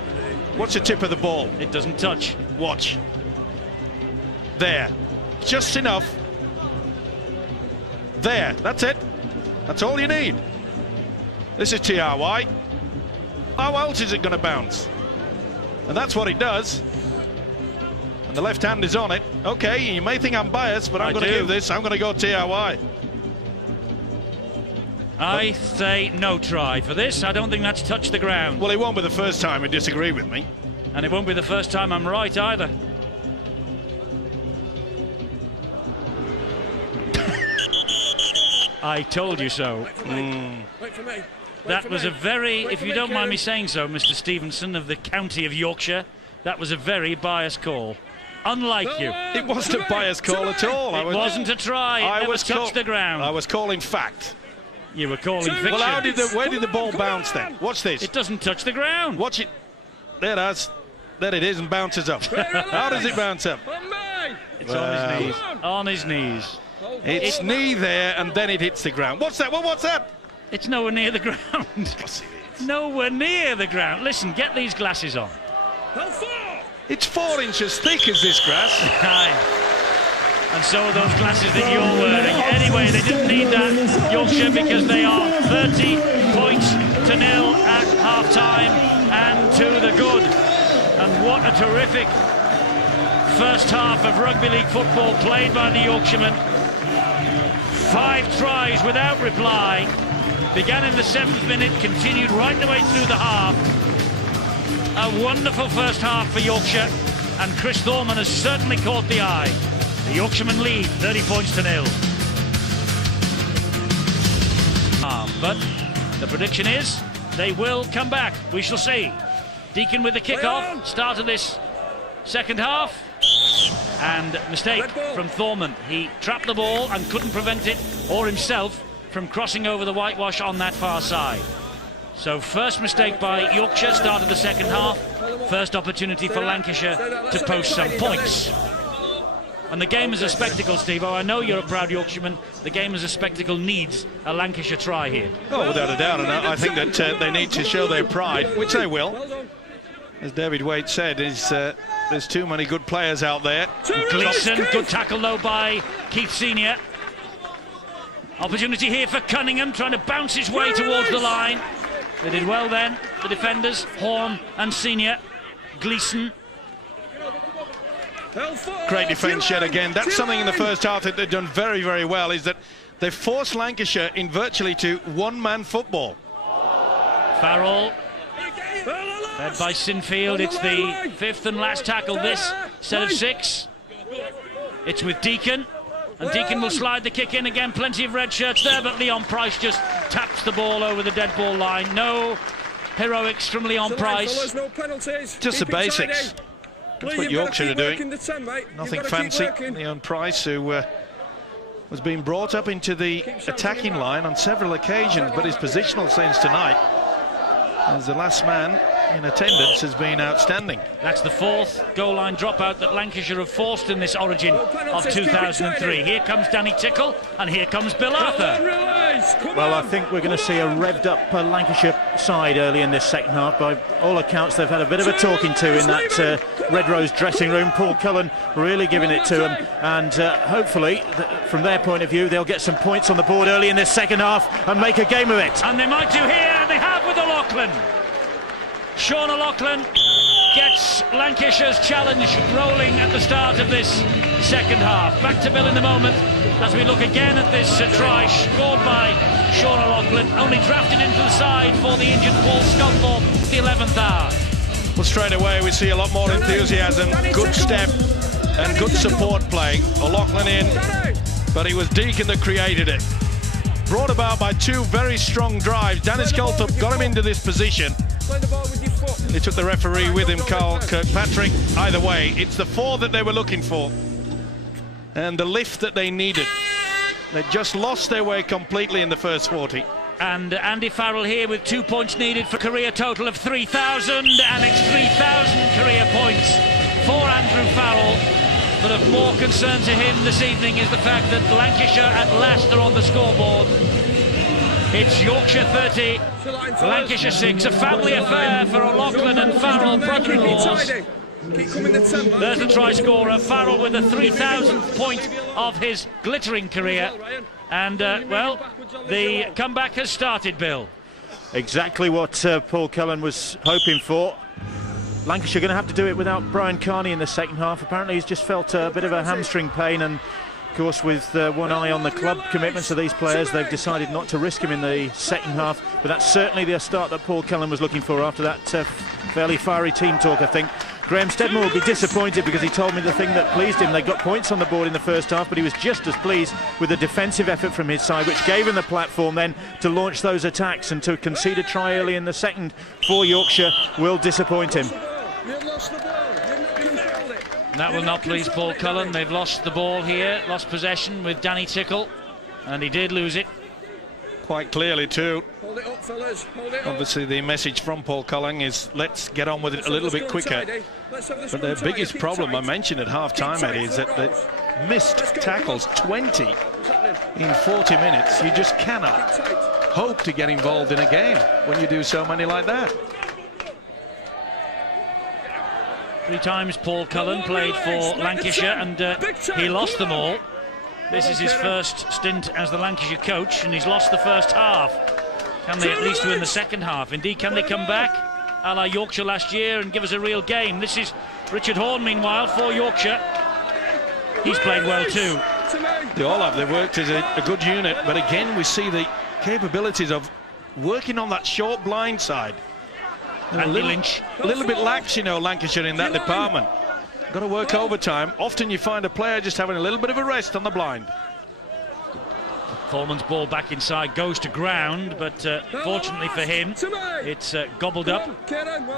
What's the tip of the ball? It doesn't touch. Watch. There. Just enough. There. That's it. That's all you need. This is TRY. How else is it going to bounce? And that's what it does. And the left hand is on it. Okay, you may think I'm biased, but I'm going to give this. I'm going to go TRY. I say no try for this. I don't think that's touched the ground. Well, it won't be the first time you disagree with me. And it won't be the first time I'm right either. I told you so. Wait for me. That was a very, if you don't mind me saying so, Mr. Stevenson of the county of Yorkshire, that was a very biased call. Unlike you. It wasn't a biased call at all. It wasn't a try. It was touched the ground. I was calling fact. You were calling fiction. Well, where did the ball bounce then? Watch this. It doesn't touch the ground. Watch it. There it is. There it is and bounces up. How does it bounce up? It's on his knees. On his knees. It's knee there and then it hits the ground. What's that? Well, what's that? It's nowhere near the ground. Nowhere near the ground. Listen, get these glasses on. It's 4 inches thick as this grass. And so are those glasses that you're wearing. Anyway, they didn't need that, Yorkshire, because they are 30 points to nil at half-time and to the good. And what a terrific first half of rugby league football played by the Yorkshiremen. 5 tries without reply. Began in the 7th minute, continued right the way through the half. A wonderful first half for Yorkshire, and Chris Thorman has certainly caught the eye. The Yorkshiremen lead 30 points to nil. But the prediction is they will come back. We shall see. Deacon with the kick-off, start of this second half. And mistake from Thorman. He trapped the ball and couldn't prevent it, or himself, from crossing over the whitewash on that far side. So first mistake by Yorkshire, start of the second half. First opportunity for Lancashire to post some points. And the game is a spectacle, Steve-O. I know you're a proud Yorkshireman. The game as a spectacle needs a Lancashire try here. Oh, without a doubt. And I think that they need to show their pride, which they will. As David Wade said, there's too many good players out there. Gleeson, good tackle though by Keith Senior. Opportunity here for Cunningham, trying to bounce his way towards the line. They did well then, the defenders, Horn and Senior. Gleeson. Great defence yet again. That's something in the first half that they've done very, very well, is that they've forced Lancashire in virtually to one-man football. Farrell, led by Sinfield. It's the 5th and last tackle this set of 6. It's with Deacon, and Deacon will slide the kick in again. Plenty of red shirts there, but Leon Price just taps the ball over the dead ball line. No heroics from Leon Price. Just the basics. That's what Yorkshire are doing. Nothing fancy. Leon Price, who was being brought up into the attacking line on several occasions, but his positional sense tonight as the last man in attendance has been outstanding. That's the 4th goal line dropout that Lancashire have forced in this origin of 2003. Here comes Danny Tickle, and here comes Bill Arthur. Well, I think we're going to see a revved up Lancashire side early in this second half. By all accounts, they've had a bit of a talking to in that Red Rose dressing room. Paul Cullen really giving it to them, and hopefully, from their point of view, they'll get some points on the board early in this second half and make a game of it. And they might do here, and they have with O'Loughlin. Sean O'Loughlin gets Lancashire's challenge rolling at the start of this second half. Back to Bill in a moment as we look again at this try scored by Sean O'Loughlin, only drafted into the side for the injured Paul Sculthorpe, the 11th hour. Well, straight away we see a lot more enthusiasm, good step and good support play. O'Loughlin in, but it was Deacon that created it. Brought about by 2 very strong drives. Danny Sculthorpe got him into this position. They took the referee with him, Carl Kirkpatrick. Either way, it's the 4 that they were looking for and the lift that they needed. They just lost their way completely in the first 40. And Andy Farrell here with 2 points needed for a career total of 3,000, and it's 3,000 career points for Andrew Farrell. But of more concern to him this evening is the fact that Lancashire at last are on the scoreboard. It's Yorkshire 30, Lancashire 6, a family affair for O'Loughlin and Farrell, brother-in-laws. There's the try scorer, Farrell with the 3,000th point of his glittering career. And, well, the comeback has started, Bill. Exactly what Paul Cullen was hoping for. Lancashire going to have to do it without Brian Carney in the second half. Apparently he's just felt a bit of a hamstring pain, and of course with one eye on the club commitments of these players, they've decided not to risk him in the second half. But that's certainly the start that Paul Cullen was looking for after that fairly fiery team talk, I think. Graham Steadman will be disappointed because he told me the thing that pleased him. They got points on the board in the first half, but he was just as pleased with the defensive effort from his side, which gave him the platform then to launch those attacks. And to concede a try early in the second for Yorkshire will disappoint him. That will not please Paul Cullen. They've lost the ball here, lost possession with Danny Tickle, and he did lose it. Quite clearly too. Hold it up, fellas. Hold it up. Obviously the message from Paul Cullen is let's get on with it a little bit quicker. But the biggest problem I mentioned at half-time, Eddie, is that the missed tackles, 20 in 40 minutes. You just cannot hope to get involved in a game when you do so many like that. 3 times Paul Cullen played for Lancashire, and he lost them all. This is his first stint as the Lancashire coach, and he's lost the first half. Can they at least win the second half? Indeed, can they come back, a la Yorkshire last year, and give us a real game? This is Richard Horne, meanwhile, for Yorkshire. He's played well too. They all have. They've worked as a good unit, but again we see the capabilities of working on that short blind side. A little bit lax, you know, Lancashire in that department. Got to work overtime. Often you find a player just having a little bit of a rest on the blind. Foreman's ball back inside goes to ground, but fortunately for him, it's gobbled up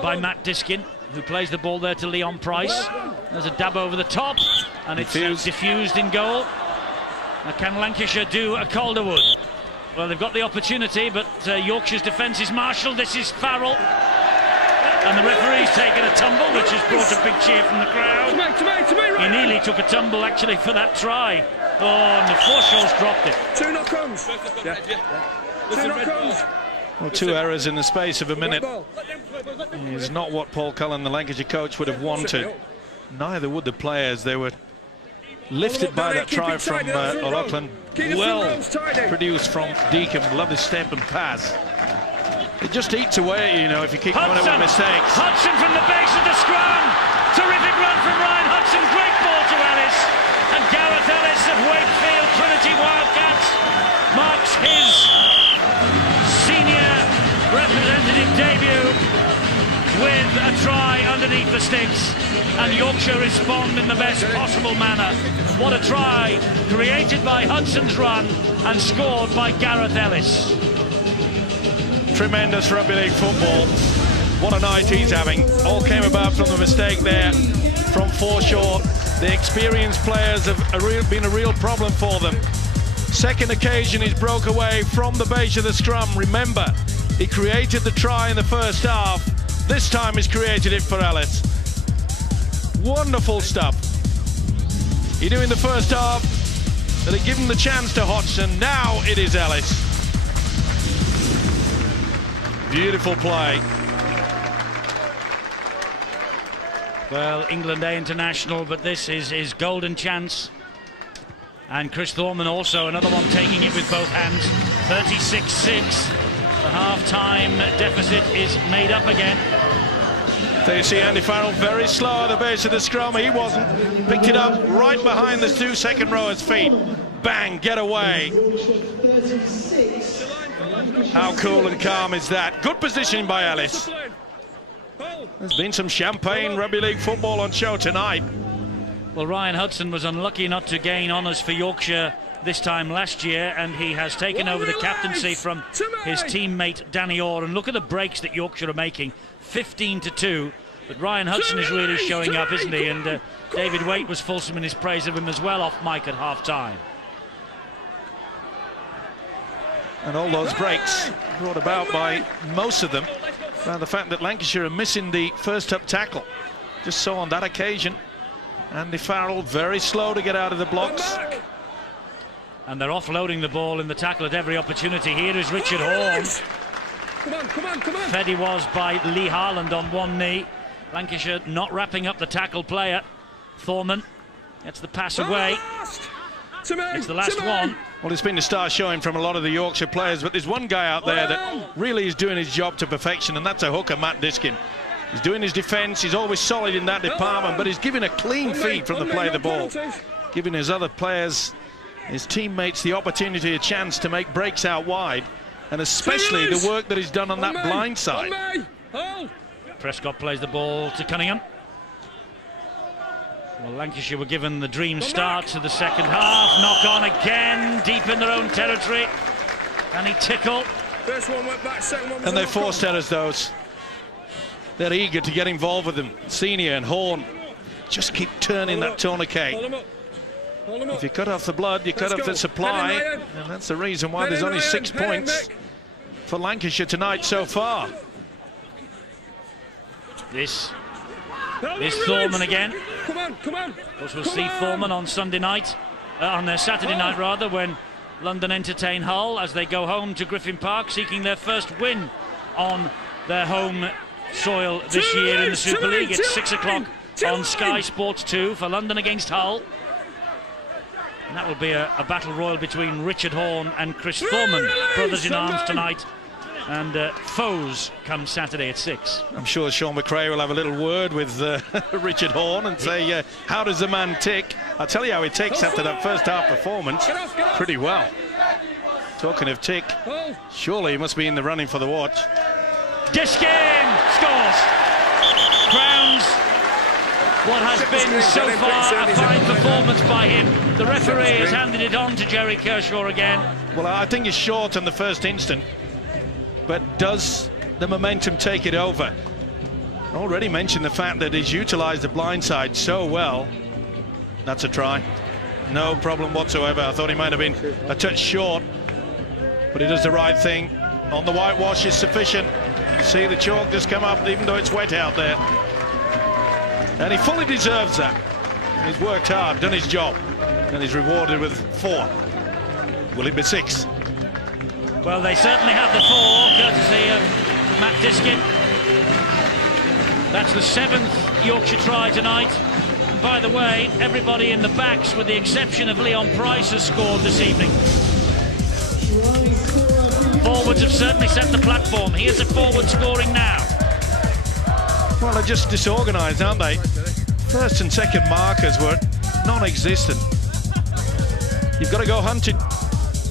by Matt Diskin, who plays the ball there to Leon Price. There's a dab over the top, and it's diffused in goal. Now, can Lancashire do a Calderwood? Well, they've got the opportunity, but Yorkshire's defence is marshalled. This is Farrell. And the referee's taken a tumble, which has brought a big cheer from the crowd. He nearly took a tumble, actually, for that try. Oh, and the Foreshaw's dropped it. 2 knock-ons. Yeah. 2 knock-ons. Well, 2 errors in the space of a minute is not what Paul Cullen, the Lancashire coach, would have wanted. Neither would the players. They were lifted by that try from O'Loughlin. Well produced from Deacon. Lovely step and pass. It just eats away, you know, if you keep running with mistakes. Hudson from the base of the scrum. Terrific run from Ryan Hudson. Great ball to Ellis. And Gareth Ellis of Wakefield Trinity Wildcats marks his senior representative debut with a try underneath the sticks. And Yorkshire respond in the best possible manner. What a try, created by Hudson's run and scored by Gareth Ellis. Tremendous rugby league football. What a night he's having. All came about from the mistake there from Forshaw. The experienced players have been a real problem for them. Second occasion he's broke away from the base of the scrum. Remember, he created the try in the first half. This time he's created it for Ellis. Wonderful stuff. He knew in the first half that he'd given the chance to Hodgson. Now it is Ellis. Beautiful play. Well, England A international, but this is his golden chance. And Chris Thorman also, another one taking it with both hands. 36-6. The half-time deficit is made up again. There you see Andy Farrell very slow at the base of the scrum. He wasn't. Picked it up right behind the 2 second rowers' feet. Bang, get away. How cool and calm is that? Good positioning by Ellis. There's been some champagne rugby league football on show tonight. Well, Ryan Hudson was unlucky not to gain honours for Yorkshire this time last year, and he has taken over the captaincy from his teammate Danny Orr. And look at the breaks that Yorkshire are making, 15-2. But Ryan Hudson is really showing up, isn't he? And David Waite was fulsome in his praise of him as well off mic at half-time. And all those breaks brought about by most of them by the fact that Lancashire are missing the first up tackle. Just so on that occasion, Andy Farrell very slow to get out of the blocks. And they're offloading the ball in the tackle at every opportunity. Here is Richard Horn. Come on. Fed he was by Lee Harland on one knee. Lancashire not wrapping up the tackle player. Thorman gets the pass away. It's the last one. Well, it's been a star showing from a lot of the Yorkshire players, but there's one guy out there that really is doing his job to perfection, and that's a hooker, Matt Diskin. He's doing his defence, he's always solid in that department, but he's giving a clean feed from the play of the ball, giving his other players, his teammates, the opportunity, a chance to make breaks out wide, and especially the work that he's done on that blind side. Prescott plays the ball to Cunningham. Well, Lancashire were given the dream start to the second half. Knock on again, deep in their own territory. Danny Tickle. First one went back, second one was and they forced errors, those. They're eager to get involved with them. Senior and Horn just keep turning that tourniquet. If you cut off the blood, you cut off the supply, and that's the reason why there's only 6 points for Lancashire tonight so far. This Thorman again. Come on. Of course, we'll see Thorman on Sunday night, on their Saturday night rather, when London entertain Hull as they go home to Griffin Park, seeking their first win on their home soil this year in the Super League. It's 6 o'clock on Sky Sports 2 for London against Hull. And that will be a battle royal between Richard Horn and Chris Thorman, brothers in arms tonight. And foes come Saturday at 6. I'm sure Sean McRae will have a little word with Richard Horn and say, how does the man tick? I'll tell you how he ticks after that first half performance. Pretty well. Talking of tick, surely he must be in the running for the watch. Diskin scores. Crowns what has been so far a fine performance by him. The referee has handed it on to Jerry Kershaw again. Well, I think he's short on the first instant, but does the momentum take it over? I already mentioned the fact that he's utilised the blind side so well. That's a try. No problem whatsoever. I thought he might have been a touch short, but he does the right thing. On the whitewash is sufficient. You see the chalk just come up, even though it's wet out there. And he fully deserves that. He's worked hard, done his job, and he's rewarded with 4. Will it be 6? Well, they certainly have the 4, courtesy of Matt Diskin. That's the 7th Yorkshire try tonight. And by the way, everybody in the backs, with the exception of Leon Price, has scored this evening. Forwards have certainly set the platform. Here's a forward scoring now. Well, they're just disorganised, aren't they? First and second markers were non-existent. You've got to go hunting,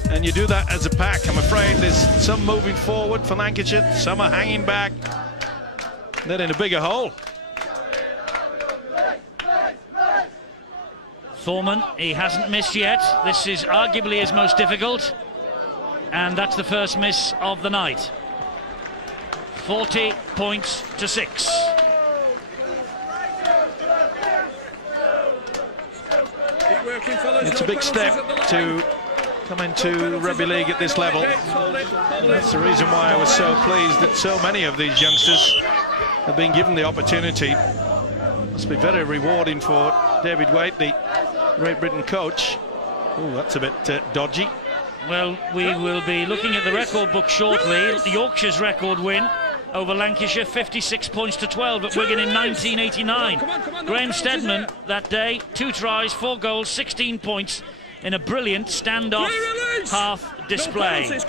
and you do that as a pack. I'm afraid there's some moving forward for Lancashire, some are hanging back. They're in a bigger hole. Thorman, he hasn't missed yet. This is arguably his most difficult, and that's the first miss of the night. 40 points to 6. It's a big step to come into rugby league at this level. And that's the reason why I was so pleased that so many of these youngsters have been given the opportunity. Must be very rewarding for David Waite, the Great Britain coach. Oh, that's a bit dodgy. Well, we will be looking at the record book shortly. Yorkshire's record win over Lancashire, 56 points to 12 at Wigan in 1989. Graham Steadman that day, 2 tries, 4 goals, 16 points in a brilliant standoff half display.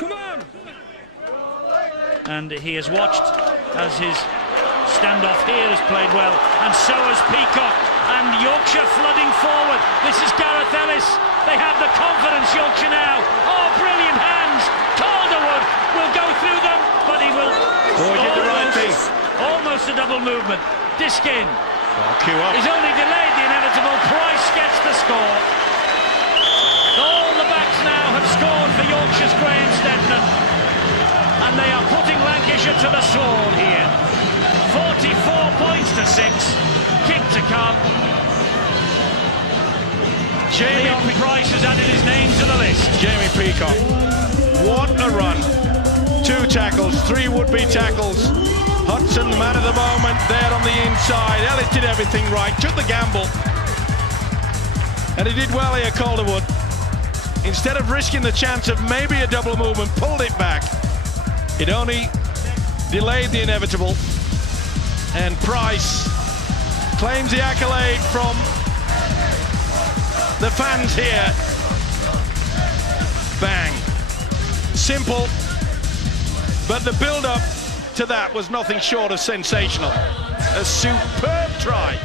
And he has watched as his standoff here has played well, and so has Peacock. And Yorkshire flooding forward. This is Gareth Ellis. They have the confidence, Yorkshire now. Oh, brilliant hands. Calderwood will go through them, but he will. Oh, he did the right thing. Almost a double movement. Diskin. Queue up. He's only delayed the inevitable. Price gets the score. All the backs now have scored for Yorkshire's Graham Steadman, and they are putting Lancashire to the sword here. 44 points to 6. Kick to come. Leon Price has added his name to the list. Jamie Peacock. What a run. 2 tackles, 3 would-be tackles. Hudson, man of the moment, there on the inside. Ellis did everything right, took the gamble. And he did well here, Calderwood. Instead of risking the chance of maybe a double movement, pulled it back. It only delayed the inevitable. And Price claims the accolade from the fans here. Bang. Simple, but the build-up to that was nothing short of sensational. A superb try.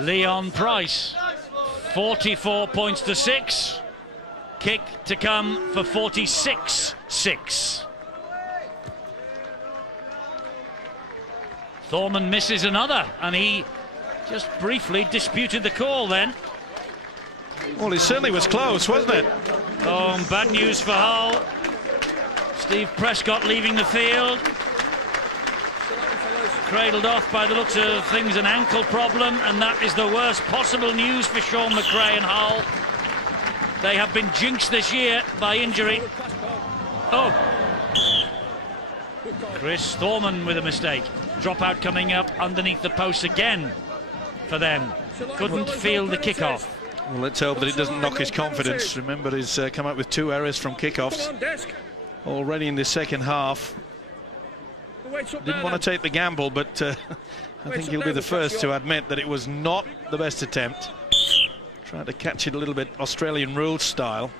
Leon Price, 44 points to 6. Kick to come for 46-6. Thorman misses another, and he just briefly disputed the call then. Well, it certainly was close, wasn't it? Oh, and bad news for Hull. Steve Prescott leaving the field. Cradled off by the looks of things, an ankle problem, and that is the worst possible news for Sean McRae and Hull. They have been jinxed this year by injury. Oh, Chris Thorman with a mistake. Dropout coming up underneath the post again for them. Couldn't field the kickoff. Well, let's hope that it doesn't knock his confidence. Remember, he's come up with 2 errors from kickoffs already in the second half. Didn't want to take the gamble, but I think he'll be the first to admit that it was not the best attempt. Trying to catch it a little bit Australian rules style.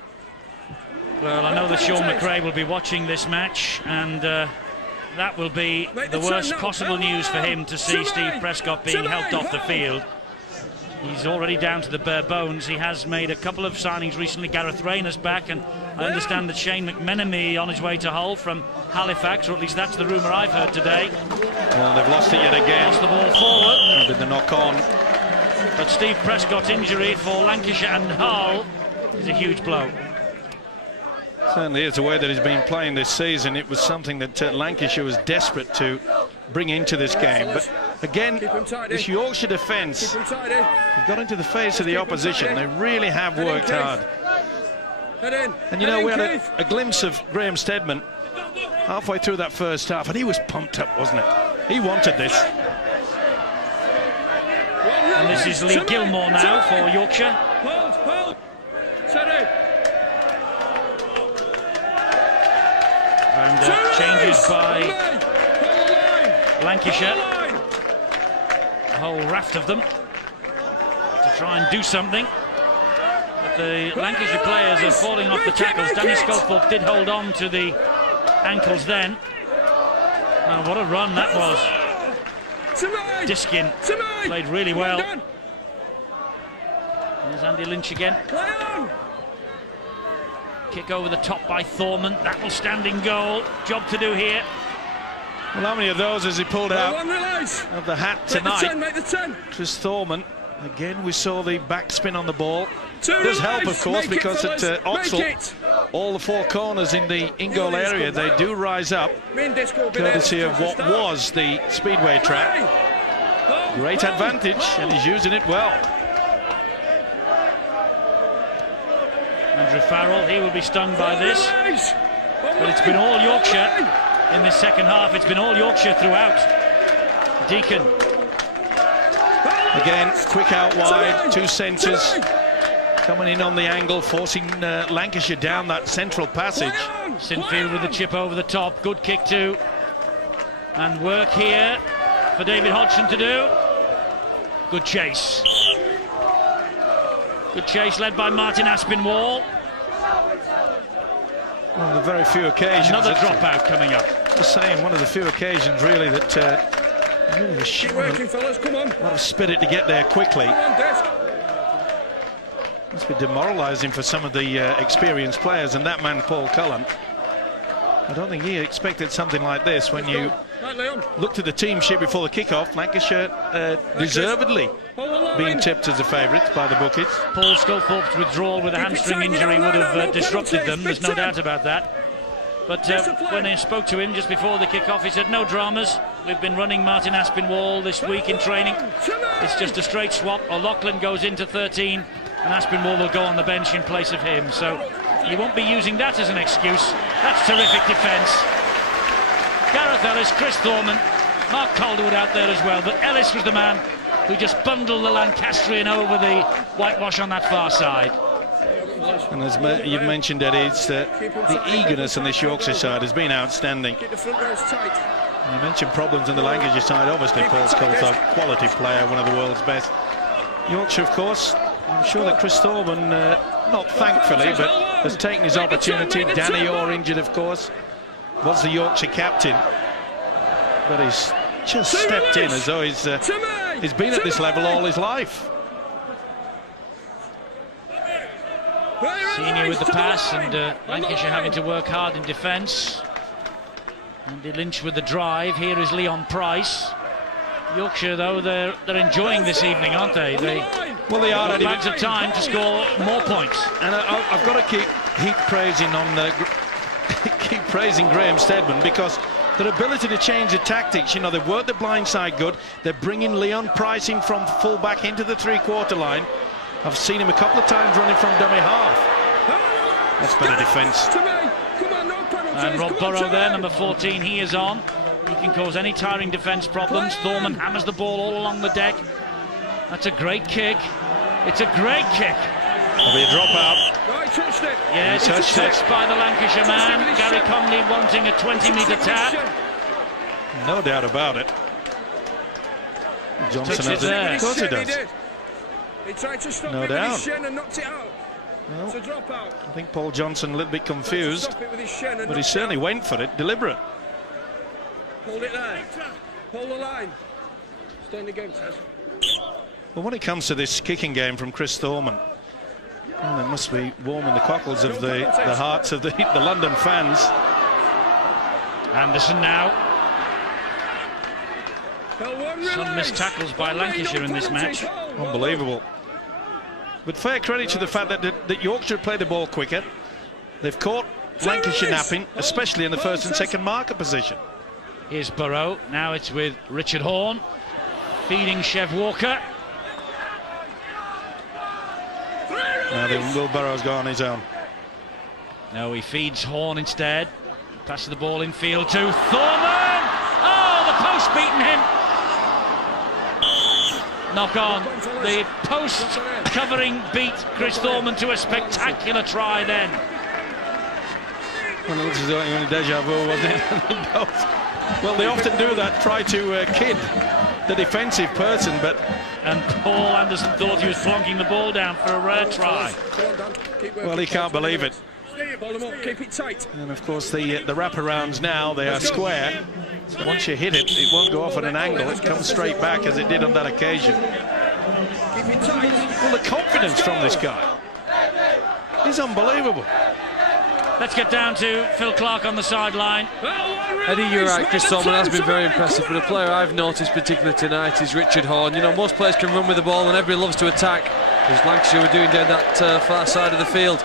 Well, I know that Sean McRae will be watching this match, and that will be the worst possible news for him, to see Steve Prescott being helped off the field. He's already down to the bare bones. He has made a couple of signings recently. Gareth Rayner's back, and I understand that Shane McMenemy on his way to Hull from Halifax, or at least that's the rumour I've heard today. Well, they've lost it yet again. Lost the ball forward. Did the knock on. But Steve Prescott's injury for Lancashire and Hull is a huge blow. Certainly is the way that he's been playing this season. It was something that Lancashire was desperate to bring into this game. But again, this Yorkshire defence have got into the face of the opposition. They really have worked hard. And you know, we had a glimpse of Graham Steadman halfway through that first half, and he was pumped up, wasn't it? He wanted this. And this is Lee Gilmore now for Yorkshire. And changes by Lancashire. A whole raft of them to try and do something. But the Lancashire players are falling off the tackles. Danny Sculthorpe did hold on to the ankles then. And what a run that was. Diskin played really well. There's Andy Lynch again. Kick over the top by Thorman. That will stand in goal. Job to do here. Well, how many of those has he pulled out of the hat tonight? Make the 10. Chris Thorman. Again, we saw the backspin on the ball. Does help, of course, because at Oxford, all the 4 corners in the in-goal area, they do rise up, courtesy of what was the speedway track. Great advantage, and he's using it well. Andrew Farrell, he will be stung by this. But it's been all Yorkshire in this second half. It's been all Yorkshire throughout. Deacon. Again, quick out wide, 2 centres. Coming in on the angle, forcing Lancashire down that central passage. Sinfield with the chip over the top. Good kick too. And work here for David Hodgson to do. Good chase. Good chase led by Martin Aspinwall. One of the very few occasions. Another dropout coming up. Just saying, one of the few occasions really that really was Keep working, fellas, come on. A lot of spirit to get there quickly. Come on, Desk. Must be demoralising for some of the experienced players, and that man Paul Cullen, I don't think he expected something like this. When you looked at the team sheet before the kick-off, Lancashire deservedly being tipped as the favourites by the bookies. Paul Sculthorpe's withdrawal with a hamstring injury would have disrupted them, there's no doubt about that. But when I spoke to him just before the kick-off, he said, no dramas. We've been running Martin Aspinwall this week in training. It's just a straight swap. O'Loughlin goes into 13 and Aspinwall will go on the bench in place of him. So he won't be using that as an excuse. That's terrific defence. Gareth Ellis, Chris Thorman, Mark Calderwood out there as well, but Ellis was the man who just bundled the Lancastrian over the whitewash on that far side. And as you've mentioned, Eddie, it's the eagerness on this Yorkshire side has been outstanding. You mentioned problems on the Lancashire side. Obviously, Paul Scholes, a quality player, one of the world's best. Yorkshire, of course, I'm sure that Chris Thorman, not thankfully, but has taken his opportunity. Danny Orr injured, of course, was the Yorkshire captain, but he's just stepped in as though he's been at this level all his life. Senior with the pass, and Lancashire having to work hard in defence. Andy Lynch with the drive. Here is Leon Price. Yorkshire, though, they're enjoying this evening, aren't they? They are. Bags of time to score more points. And I've got to keep praising keep praising Graham Steadman, because their ability to change the tactics. You know, they've worked the blind side good. They're bringing Leon Price in from full-back into the three-quarter line. I've seen him a couple of times running from dummy half. That's better defence. And Rob Burrow there, number 14, he is on. He can cause any tiring defence problems. Thorman hammers the ball all along the deck. That's a great kick. It's a great kick. There'll be a drop out. Yes, it's touched by the Lancashire man. Gary Conley wanting a 20-metre tap. No doubt about it. Johnson has it. Of course he does. He tried to stop no it doubt. with his shin and knocked it out. Well, It's a drop out. I think Paul Johnson a little bit confused, Stop it with his shin and but he certainly went for it, deliberate. Hold it there. Hold the line. Stay in the game, Tess. Well, when it comes to this kicking game from Chris Thorman, well, it must be warming the cockles of the hearts of the London fans. Anderson now. Some missed tackles by Lancashire in this match. Unbelievable. But fair credit to the fact that Yorkshire played the ball quicker. They've caught Lancashire napping, especially in the first and second marker position. Here's Burrow. Now it's with Richard Horne, feeding Chev Walker. Now then, Will Burrow's gone on his own. No, he feeds Horne instead. Passes the ball in field to Thorman. Oh, the post beaten him. Knock on. The post covering beat Chris Thorman to a spectacular try then. Well, this is only deja vu, wasn't it? Well, they often do that, try to kid the defensive person, but... And Paul Anderson thought he was flunking the ball down for a rare try. Well, he can't believe it. Keep it tight. And of course the wraparounds now, they are square. So once you hit it, it won't go off at an angle. It comes straight back as it did on that occasion. Keep it tight. Well, the confidence from this guy is unbelievable. Let's get down to Phil Clark on the sideline. Eddie, you're right, Chris Thorman has been very impressive, but a player I've noticed particularly tonight is Richard Horne. You know, most players can run with the ball and everybody loves to attack, as Lancashire were doing down that far side of the field.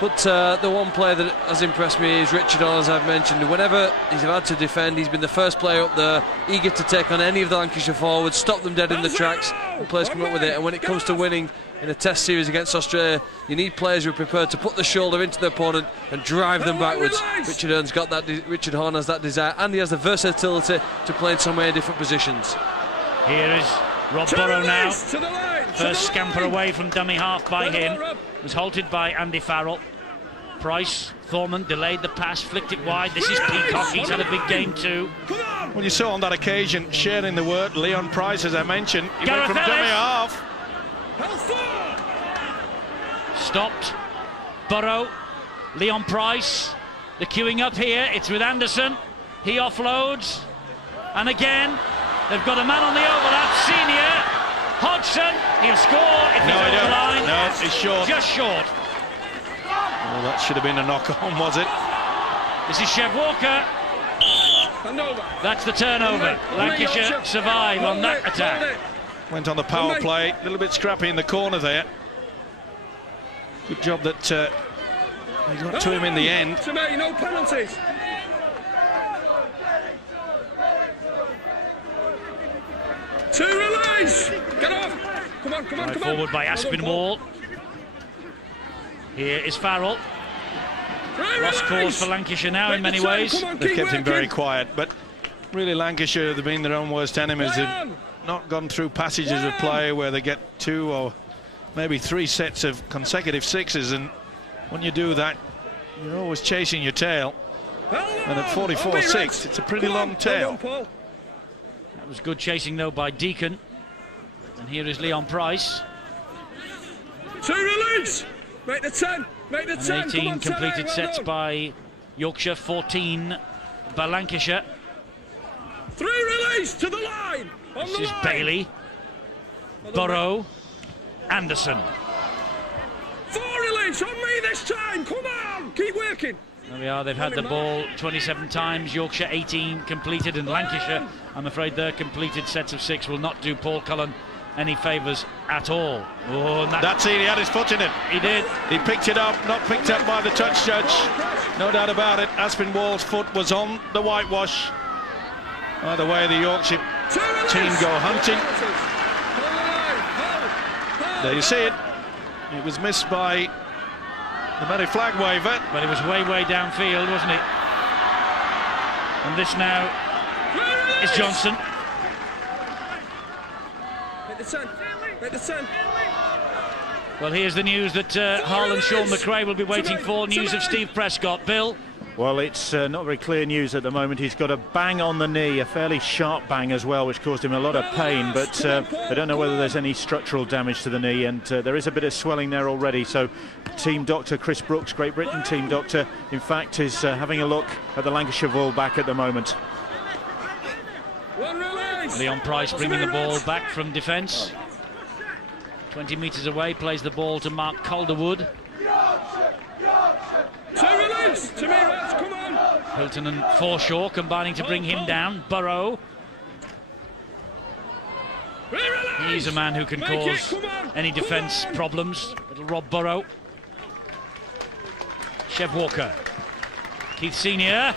But the one player that has impressed me is Richard Horne, as I've mentioned. Whenever he's had to defend, he's been the first player up there, eager to take on any of the Lancashire forwards, stop them dead in the tracks, and players come up with it. And when it comes to winning in a test series against Australia, you need players who are prepared to put the shoulder into the opponent and drive them backwards. Richard Horne has that desire, and he has the versatility to play in so many different positions. Here is Rob Burrow now. First scamper away from dummy half by him. Was halted by Andy Farrell. Price, Thorman delayed the pass, flicked it wide. This is Peacock, he's had a big game too. Well, you saw on that occasion, sharing the work, Leon Price, as I mentioned, he went from Ellis. dummy half. Stopped. Burrow, Leon Price, the queuing up here, it's with Anderson. He offloads, and again, they've got a man on the overlap, Senior. Hodgson, he'll score if he's over the line. No, it's short. Just short. Well, that should have been a knock-on, was it? This is Chev Walker. That's the turnover. Lancashire survive on that attack. Went on the power play, a little bit scrappy in the corner there. Good job that he got to him in the end. To me, no penalties. To release. Get off. Come on, come on, come on. Forward by Aspinwall. Here is Farrell. Lost cause for Lancashire now in many ways. They've kept him very quiet, but really Lancashire have been their own worst enemies. They've not gone through passages of play where they get 2 or maybe 3 sets of consecutive sixes, and when you do that, you're always chasing your tail. And at 44-6, it's a pretty long tail. That was good chasing though by Deacon. And here is Leon Price. 2 release! Make the 10! Make the 10! 18 completed sets by Yorkshire, 14 by Lancashire. 3 release to the line! This is Bailey, Burrow, Anderson. 4 release on me this time! Come on! Keep working! There we are, they've had the ball 27 times, Yorkshire 18 completed, and Lancashire, I'm afraid their completed sets of 6 will not do Paul Cullen any favours at all. Oh, and that's it, he had his foot in it. He did. He picked it up, not picked up by the touch judge. No doubt about it, Aspinwall's foot was on the whitewash. By the way, the Yorkshire team go hunting. There you see it. It was missed by the Mary flag waver. But it was way downfield, wasn't it? And this now is Johnson. Make the 10. Well, here's the news that Hull and Sean McRae will be waiting for. News of Steve Prescott. Bill? Well, it's not very clear news at the moment. He's got a bang on the knee, a fairly sharp bang as well, which caused him a lot of pain, but they don't know whether there's any structural damage to the knee, and there is a bit of swelling there already. So team doctor Chris Brooks, Great Britain team doctor, in fact, is having a look at the Lancashire ball back at the moment. Leon Price bringing the ball back from defence. 20 metres away, plays the ball to Mark Calderwood. 2 release to me, Reds, come on! Hilton and Forshaw combining to bring him down. Burrow. He's a man who can cause any defence problems. Little Rob Burrow. Chev Walker. Keith Senior.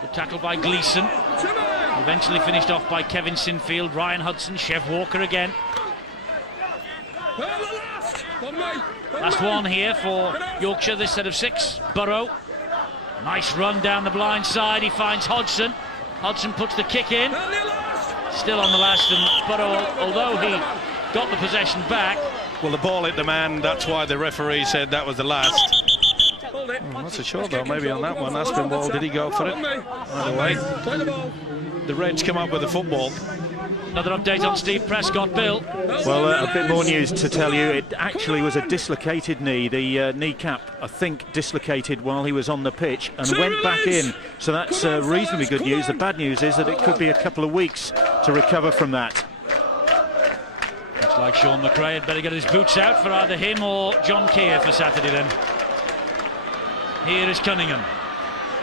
Good tackle by Gleeson. Eventually finished off by Kevin Sinfield. Ryan Hudson. Chev Walker again. Last one here for Yorkshire, this set of 6. Burrow. Nice run down the blind side. He finds Hodgson. Hodgson puts the kick in. Still on the last, and Burrow, although he got the possession back. Well, the ball hit the man. That's why the referee said that was the last. I'm not so sure though, maybe on that one. Aspinwall, did he go for it? Either way, the Reds come up with the football. Another update on Steve Prescott, Bill. Well, a bit more news to tell you. It actually was a dislocated knee. The kneecap, I think, dislocated while he was on the pitch and went back in. So that's reasonably good news. The bad news is that it could be a couple of weeks to recover from that. Looks like Sean McRae had better get his boots out for either him or John Keir for Saturday then. Here is Cunningham.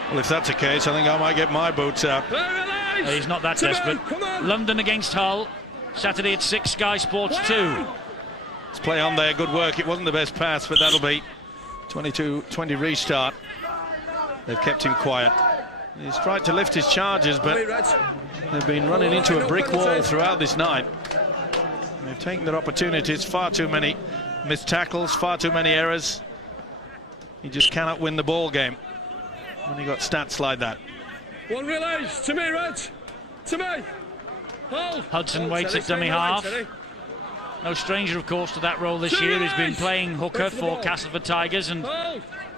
Well, if that's the case, I think I might get my boots out. He's not that desperate. London against Hull, Saturday at 6, Sky Sports 2. Let's play on there, good work. It wasn't the best pass, but that'll be 22-20 restart. They've kept him quiet. He's tried to lift his charges, but they've been running into a brick wall throughout this night. They've taken their opportunities, far too many missed tackles, far too many errors. He just cannot win the ball game when you got stats like that. 1 release to me, Reds. To me. Hold. Hudson waits at dummy half. No stranger, of course, to that role this year. He's been playing hooker for Castleford Tigers and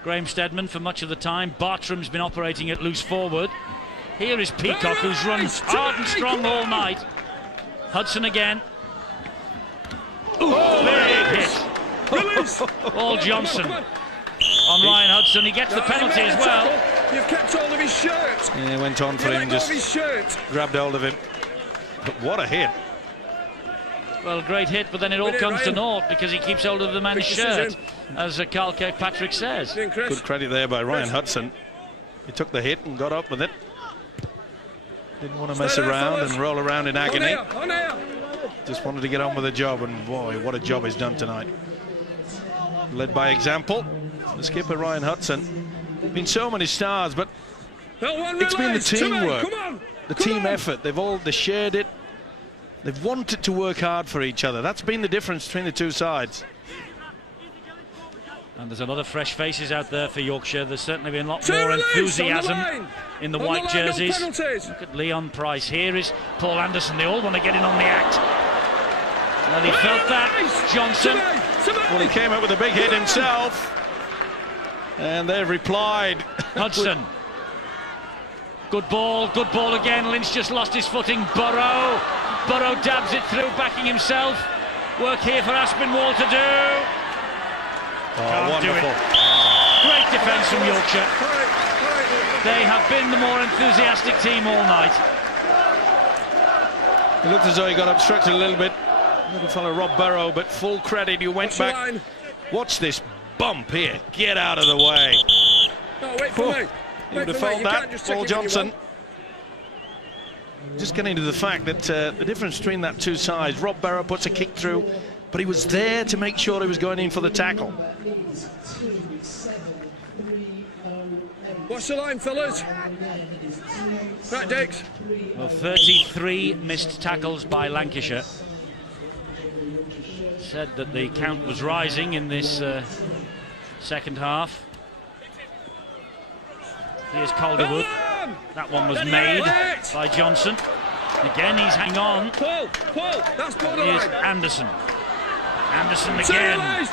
Graham Steadman for much of the time. Bartram's been operating at loose forward. Here is Peacock, who's run hard and strong all night. Hudson again. Ooh, big hit. All Johnson on Ryan Hudson. He gets the penalty as well. You've kept hold of his shirt. Yeah, went on for him, just grabbed hold of him. But what a hit. Well, great hit, but then it all comes to naught because he keeps hold of the man's shirt, as Carl Kirkpatrick says. Good credit there by Ryan Hudson. He took the hit and got up with it. Didn't want to mess around and roll around in agony. Just wanted to get on with the job, and boy, what a job he's done tonight. Led by example, the skipper Ryan Hudson. Been so many stars, but it's been the teamwork, the team effort. They've shared it. They've wanted to work hard for each other. That's been the difference between the two sides. And there's a lot of fresh faces out there for Yorkshire. There's certainly been a lot more enthusiasm in the white jerseys. Look at Leon Price. Here is Paul Anderson. They all want to get in on the act. Well, he felt that. Johnson. Well, he came up with a big hit himself. And they've replied. Hudson. Good ball again. Lynch just lost his footing. Burrow dabs it through, backing himself. Work here for Aspinwall to do. Oh, wonderful. Great defence from Yorkshire. They have been the more enthusiastic team all night. It looked as though he got obstructed a little bit. Little fellow Rob Burrow, but full credit. You went back. Watch this bump here. Get out of the way. No, wait for me. He would have felt that, Paul Johnson. Just getting to the fact that the difference between that two sides, Rob Barrow puts a kick through, but he was there to make sure he was going in for the tackle. What's the line, fellas? Right, Dix. Well, 33 missed tackles by Lancashire. Said that the count was rising in this second half. Here's Calderwood. That one was made by Johnson. Again, he's hang on. Pull, that's Here's Anderson. Anderson again.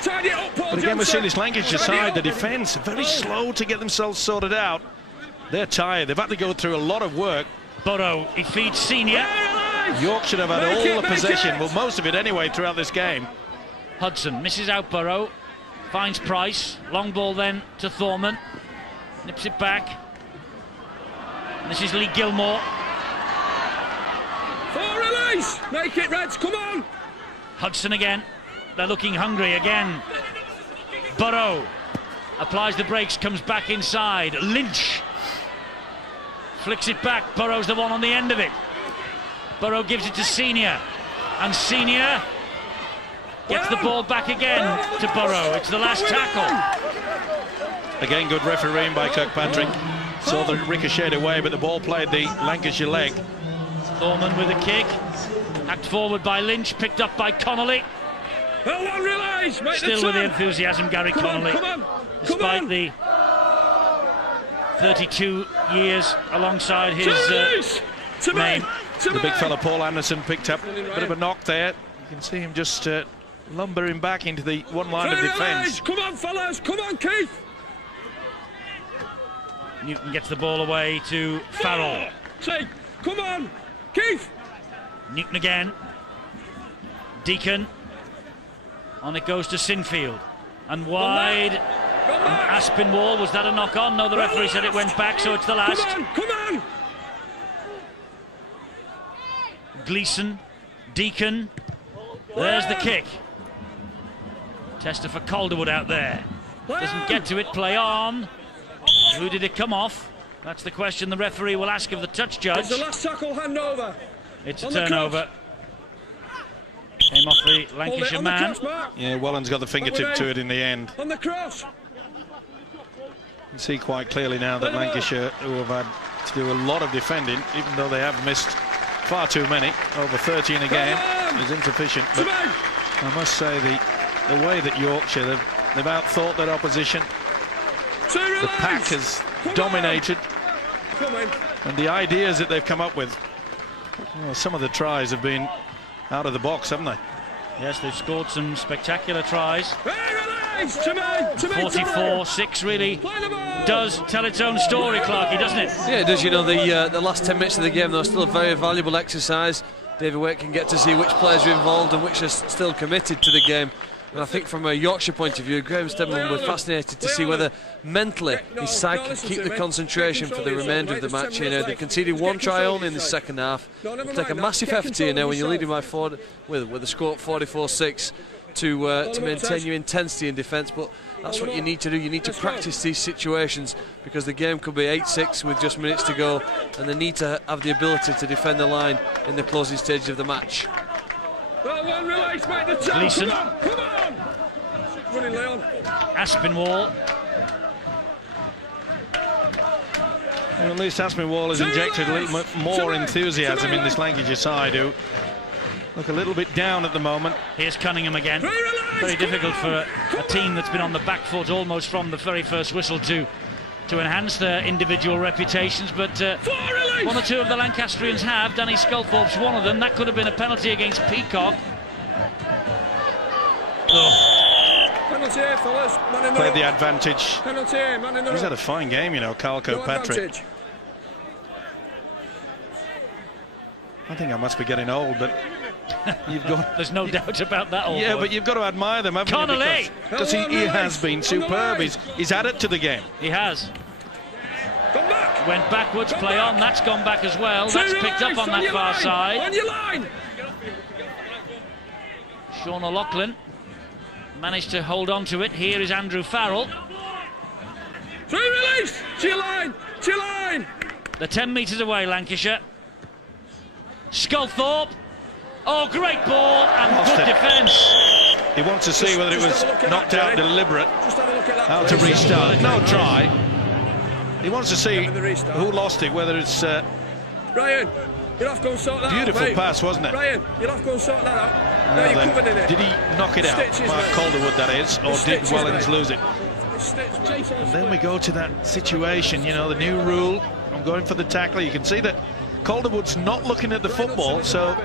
But again, we see this Lancashire side, the defence, very slow to get themselves sorted out. They're tired. They've had to go through a lot of work. Burrow, he feeds Senior. Yorkshire have had all the possession, well, most of it anyway, throughout this game. Hudson misses out Burrow. Finds Price. Long ball then to Thorman. Nips it back. This is Lee Gilmore. For release! Make it, Reds, come on! Hudson again. They're looking hungry again. Burrow applies the brakes, comes back inside. Lynch flicks it back. Burrow's the one on the end of it. Burrow gives it to Senior. And Senior gets the ball back again to Burrow. It's the last tackle. Again, good refereeing by Kirkpatrick. Saw the ricochet away, but the ball played the Lancashire leg. Thorman with a kick. Hacked forward by Lynch, picked up by Connolly. Still with the enthusiasm, Gary Connolly. Despite the 32 years alongside his name. The big fella Paul Anderson picked up a bit of a knock there. You can see him just lumbering back into the one line of defence. Come on, fellas, come on, Keith. Newton gets the ball away to Farrell. Come on, Keith. Newton again. Deacon. On it goes to Sinfield. And wide. And Aspinwall, was that a knock on? No, the referee said it went back, so it's the last. Come on. Gleeson. Deacon. There's the kick. Tester for Calderwood out there. Doesn't get to it, play on. Who did it come off? That's the question the referee will ask of the touch judge. It's the last tackle handover. It's a turnover. Came off the Lancashire man. Yeah, Welland's got the fingertip to it in the end. On the cross. You can see quite clearly now that Lancashire, who have had to do a lot of defending, even though they have missed far too many, over 30 in a game, is insufficient. But I must say the way that Yorkshire, they've outthought their opposition. The pack has dominated, and the ideas that they've come up with, well, some of the tries have been out of the box, haven't they? Yes, they've scored some spectacular tries. 44-6 really does tell its own story, Clarkey, doesn't it? Yeah, it does. You know, the last 10 minutes of the game, though, are still a very valuable exercise. David Waite can get to see which players are involved and which are still committed to the game. And I think from a Yorkshire point of view, Graham Stedman will be fascinated to see whether mentally his side can keep the concentration for the remainder of the match. You know, they conceded one try only in the second half. It'll take a massive effort here now when you're leading by 4 with a score at 44-6 to maintain your intensity in defence. But that's what you need to do. You need to practice these situations because the game could be 8-6 with just minutes to go, and they need to have the ability to defend the line in the closing stages of the match. Gleeson. Come on. Running, Leon. Aspinwall. Well, at least Aspinwall has injected a little bit more enthusiasm in this Lancashire side, who look a little bit down at the moment. Here's Cunningham again. Very difficult for a team that's been on the back foot almost from the very first whistle to enhance their individual reputations, but one or two of the Lancastrians have. Danny Sculthorpe's one of them. That could have been a penalty against Peacock. Penalty here, fellas. Played the advantage. Penalty here, man in the He's had a fine game, you know, Carl Kirkpatrick. I think I must be getting old, but you've got... There's no doubt about that. Yeah, but you've got to admire them, haven't Connolly! you? Because he has been superb. He's added to the game. He has. Come back. Went backwards, play on. That's gone back as well. That's picked up on that far side. On your line. Sean O'Loughlin managed to hold on to it. Here is Andrew Farrell. Free release. To your line. To your line. They're 10 metres away, Lancashire. Sculthorpe. Oh, great ball and good defence. He wants to see whether it was knocked out deliberate. Just have a look at that. How to restart. No try. He wants to see who lost it, whether it's... Ryan, you'll have to go and sort that beautiful out, pass, wasn't it? Ryan, you'll have to go and sort that out. No, you're then, covered in it. did he knock it out? Stitches, Mark mate. Calderwood, that is, or did Stitches, Wellens mate. lose it? And then we go to that situation, you know, the new rule. I'm going for the tackler. You can see that Calderwood's not looking at the football, so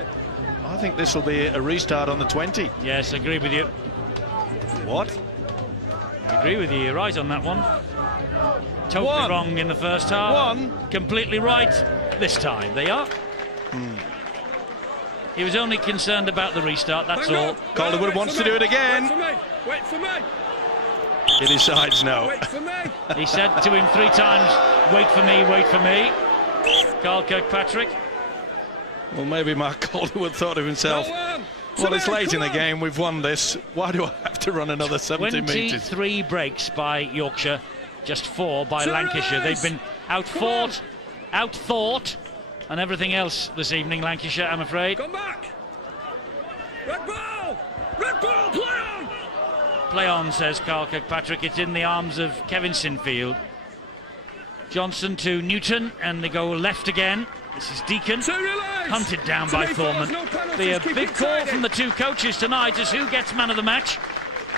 I think this will be a restart on the 20. Yes, I agree with you. What? Agree with you. You're right on that one. Totally wrong in the first half. Completely right this time. They are. He was only concerned about the restart, that's all. Calderwood wants to do it again. Wait for me. Wait for me. He decides no. Wait for me. He said to him 3 times, wait for me, wait for me. Carl Kirkpatrick. Well, maybe Mark Calderwood thought of himself, well, it's late in the game, we've won this. Why do I have to run another 70 metres? 23 breaks by Yorkshire, just 4 by Lancashire. They've been outfought, outthought, and everything else this evening, Lancashire, I'm afraid. Come back. Red ball. Red ball, play on. Play on, says Carl Kirkpatrick. It's in the arms of Kevin Sinfield. Johnson to Newton, and they go left again. This is Deacon, hunted down by Thorman. Be a big call from the 2 coaches tonight as who gets man of the match.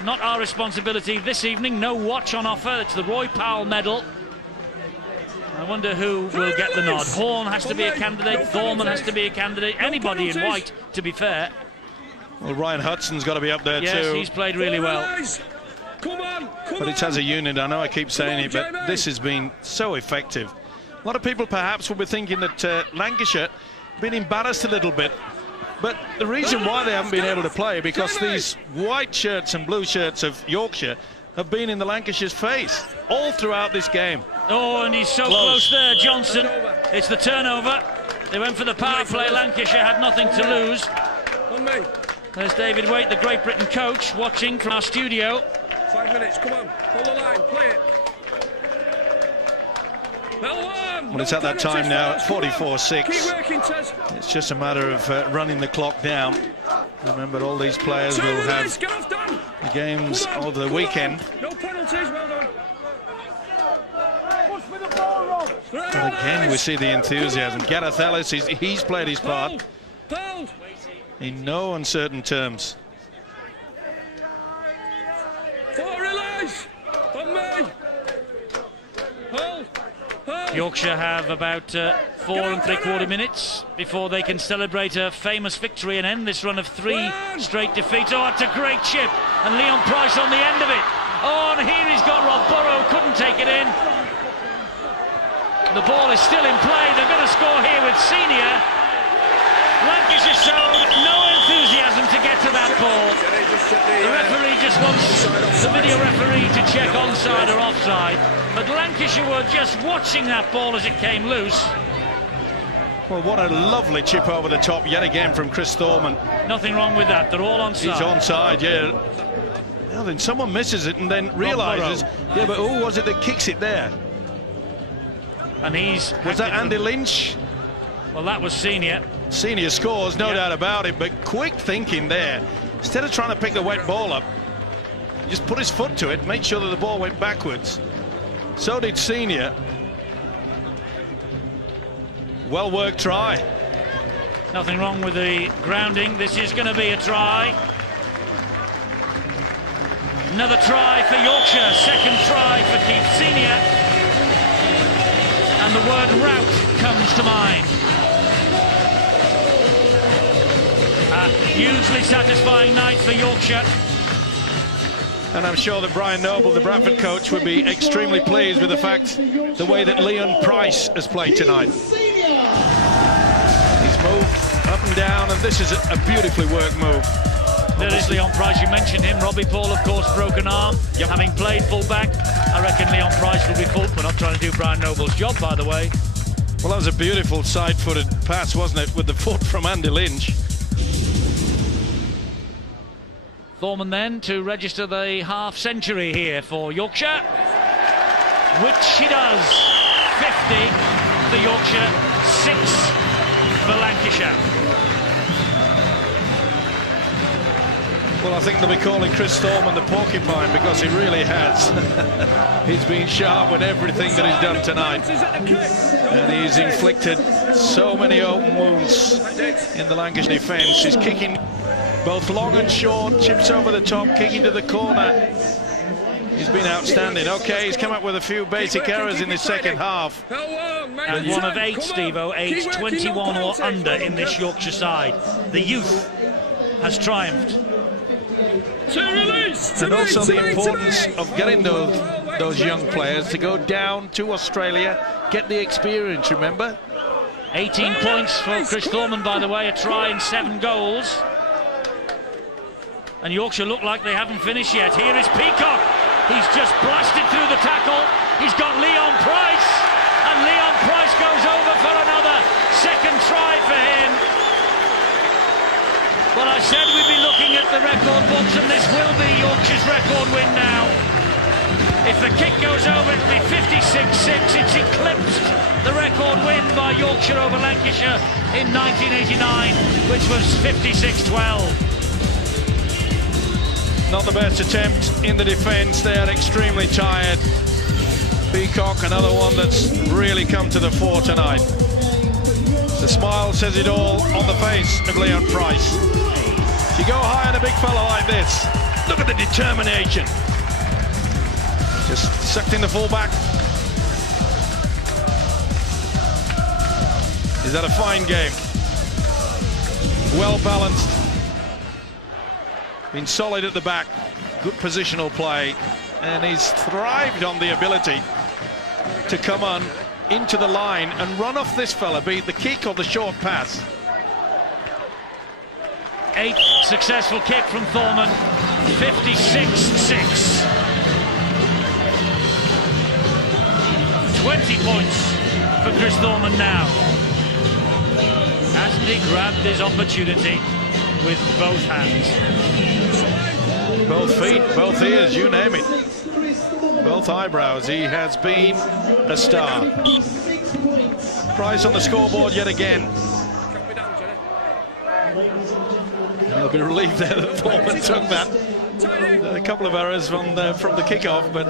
Not our responsibility this evening. No watch on offer. It's the Roy Powell medal. I wonder who will get the nod. Horn has to be a candidate. Thorman has to be a candidate. Anybody in white, to be fair. Well, Ryan Hudson's got to be up there too. Yes, he's played really well. Come on, but it's as a unit, I know I keep saying it, but this has been so effective. A lot of people perhaps will be thinking that Lancashire been embarrassed a little bit, but the reason why they haven't been able to play because these white shirts and blue shirts of Yorkshire have been in the Lancashire's face all throughout this game. Oh, and he's so close there, Johnson. It's the turnover. They went for the power play. Lancashire had nothing to lose. There's David Waite, the Great Britain coach, watching from our studio. 5 minutes, come on, hold the line, play it. Well, it's at that time now, 44-6. It's just a matter of running the clock down. Remember, all these players will have the games over the weekend. No penalties, well done. And again, we see the enthusiasm. Gareth Ellis, he's played his part in no uncertain terms. Yorkshire have about 4 3/4 minutes before they can celebrate a famous victory and end this run of 3 straight defeats. Oh, it's a great chip, and Leon Price on the end of it. Oh, and here he's got Rob Burrow, couldn't take it in. The ball is still in play. They're going to score here with Senior. Lancashire showed no enthusiasm to get to that ball. The referee just wants the video referee to check onside or offside. But Lancashire were just watching that ball as it came loose. Well, what a lovely chip over the top yet again from Chris Thorman. Nothing wrong with that. They're all onside. He's onside, yeah. Now then, someone misses it and then realises, yeah, but who was it that kicks it there? And was that Andy Lynch? Well, that was Senior. Senior scores, no doubt about it, but quick thinking there. Instead of trying to pick the wet ball up, he just put his foot to it, made sure that the ball went backwards. So did Senior. Well worked try. Nothing wrong with the grounding. This is going to be a try. Another try for Yorkshire, second try for Keith Senior, and the word rout comes to mind. A hugely satisfying night for Yorkshire. And I'm sure that Brian Noble, the Bradford coach, would be extremely pleased with the fact, the way that Leon Price has played tonight. He's moved up and down, and this is a beautifully worked move. There is Leon Price, you mentioned him. Robbie Paul, of course, broken arm. Yep. Having played full-back, I reckon Leon Price will be full. We're not trying to do Brian Noble's job, by the way. Well, that was a beautiful side-footed pass, wasn't it, with the foot from Andy Lynch. Thorman then to register the half-century here for Yorkshire, which he does. 50 for Yorkshire, 6 for Lancashire. Well, I think they'll be calling Chris Thorman the porcupine, because he really has. He's been sharp with everything that he's done tonight. And he's inflicted so many open wounds in the Lancashire defence. He's kicking both long and short, chips over the top, kicking to the corner. He's been outstanding. Okay, he's come up with a few basic errors in the second half. And one of 8, Steve-O, aged 21 or under in this Yorkshire side. The youth has triumphed. And also the importance of getting those young players to go down to Australia, get the experience, remember? 18 points for Chris Thorman, by the way, a try and 7 goals. And Yorkshire look like they haven't finished yet. Here is Peacock. He's just blasted through the tackle. He's got Leon Price. And Leon Price goes over for another second try for him. Well, I said we'd be looking at the record books, and this will be Yorkshire's record win now. If the kick goes over, it'll be 56-6. It's eclipsed the record win by Yorkshire over Lancashire in 1989, which was 56-12. Not the best attempt in the defence. They are extremely tired. Peacock, another one that's really come to the fore tonight. The smile says it all on the face of Leon Price. If you go high on a big fella like this, look at the determination. Just sucked in the fullback. Is that a fine game? Well balanced. Been solid at the back, good positional play, and he's thrived on the ability to come on into the line and run off this fella, be it the kick or the short pass. 8th successful kick from Thorman, 56-6. 20 points for Chris Thorman now. Hasn't he grabbed his opportunity with both hands? Both feet, both ears, you name it. Both eyebrows. He has been a star. Price on the scoreboard yet again. I'll be relieved there that Thorman took that. A couple of errors from the kick-off, but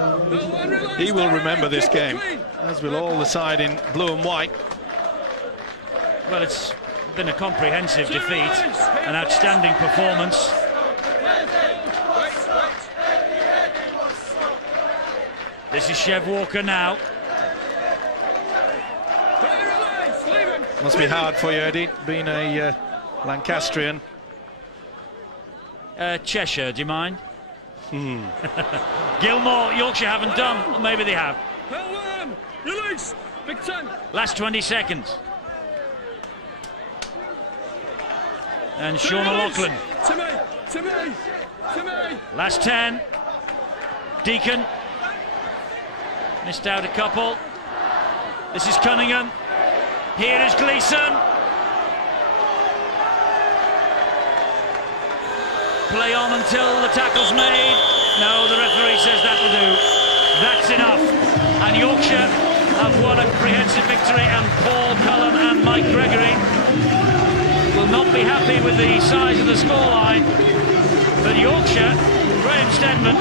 he will remember this game, as will all the side in blue and white. Well, it's been a comprehensive defeat, an outstanding performance. This is Chev Walker now. Must be hard for you, Eddie, being a Lancastrian. Cheshire, do you mind? Gilmore, Yorkshire haven't done. Well, maybe they have. Release! Big 10. Last 20 seconds. And Sean O'Loughlin. To me! To me! To me! Last 10. Deacon. Missed out a couple. This is Cunningham. Here is Gleeson. Play on until the tackle's made. No, the referee says that'll do. That's enough. And Yorkshire have won a comprehensive victory, and Paul Cullen and Mike Gregory will not be happy with the size of the scoreline. But Yorkshire, Graham Stedman,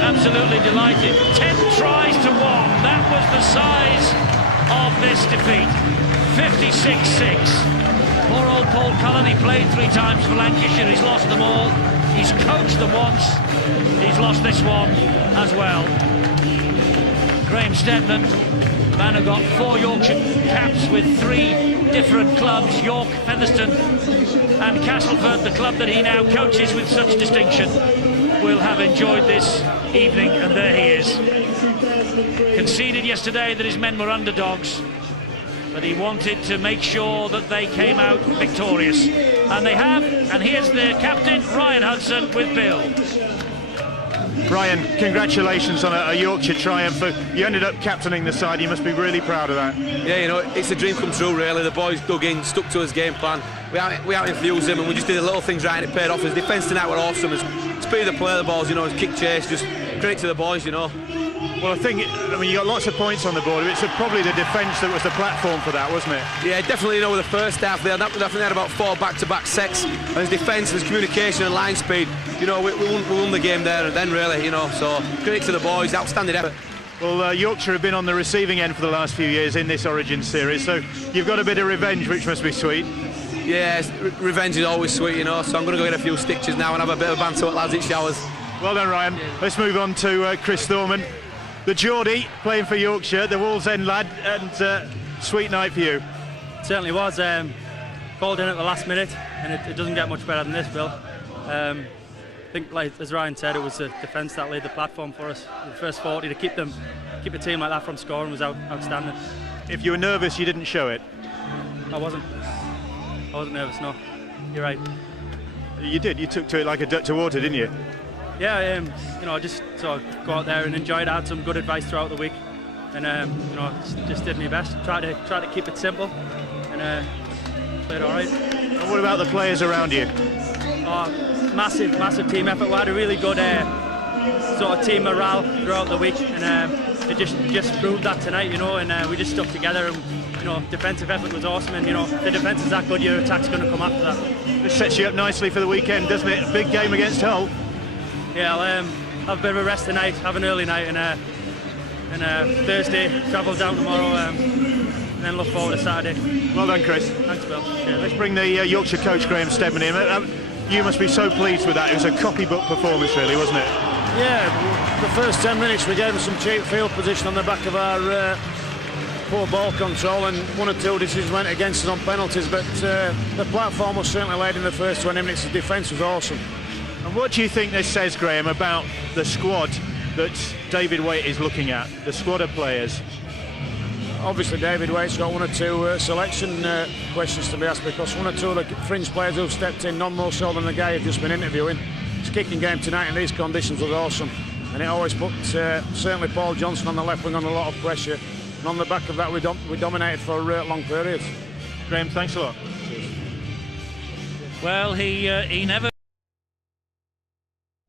absolutely delighted. 10 tries to 1. That was the size of this defeat. 56-6. Poor old Paul Cullen, he played 3 times for Lancashire, he's lost them all. He's coached them once. He's lost this one as well. Graham Stedman, the man who got 4 Yorkshire caps with 3 different clubs, York, Featherstone and Castleford, the club that he now coaches with such distinction, will have enjoyed this evening, and there he is. Conceded yesterday that his men were underdogs, but he wanted to make sure that they came out victorious, and they have. And here's the captain, Ryan Hudson, with Bill. Ryan, congratulations on a Yorkshire triumph. You ended up captaining the side. You must be really proud of that. Yeah, you know, it's a dream come true, really. The boys dug in, stuck to his game plan. We out-infused him, and we just did the little things right, and it paid off. His defence tonight were awesome. His speed of play of the balls, you know, his kick chase, just great to the boys, you know. Well, I mean, you got lots of points on the board. It's probably the defence that was the platform for that, wasn't it? Yeah, definitely. You know, with the first half, they had about 4 back-to-back sets. And his defence, his communication and line speed, you know, we won the game there and then, really, you know. So, great to the boys, outstanding effort. Well, Yorkshire have been on the receiving end for the last few years in this Origin series, so you've got a bit of revenge, which must be sweet. Yeah, revenge is always sweet, you know, so I'm going to go get a few stitches now and have a bit of banter at lads it showers. Well done, Ryan. Let's move on to Chris Thorman, the Geordie playing for Yorkshire, the Wall's End lad, and sweet night for you. It certainly was. Called in at the last minute, and it doesn't get much better than this, Bill. I think, like as Ryan said, it was the defence that laid the platform for us. The first 40 to keep a team like that from scoring was outstanding. If you were nervous, you didn't show it. I wasn't nervous, no. You're right. You did. You took to it like a duck to water, didn't you? Yeah, you know, I just sort of go out there and enjoy it. I had some good advice throughout the week, and you know, just did my best. Try to keep it simple, and played all right. And what about the players around you? Oh, massive team effort. We had a really good sort of team morale throughout the week, and it just proved that tonight, you know. And we just stuck together, and you know, defensive effort was awesome. And you know, if the defence is that good, your attack's going to come after that. This sets you up nicely for the weekend, doesn't it? A big game against Hull. Yeah, I'll have a bit of a rest tonight, have an early night, and Thursday travel down tomorrow, and then look forward to Saturday. Well done, Chris. Thanks, Bill. Yeah, let's bring the Yorkshire coach Graham Stedman in. You must be so pleased with that. It was a copybook performance, really, wasn't it? Yeah, the first 10 minutes we gave them some cheap field position on the back of our poor ball control, and 1 or 2 decisions went against us on penalties, but the platform was certainly laid in the first 20 minutes. The defence was awesome. And what do you think this says, Graham, about the squad that David Waite is looking at, the squad of players? Obviously David Waite's got 1 or 2 selection questions to be asked, because 1 or 2 of the fringe players who've stepped in, none more so than the guy you've just been interviewing. His kicking game tonight in these conditions was awesome, and it always put certainly Paul Johnson on the left wing on a lot of pressure, and on the back of that we dominated for long periods. Graham, thanks a lot. Well, he never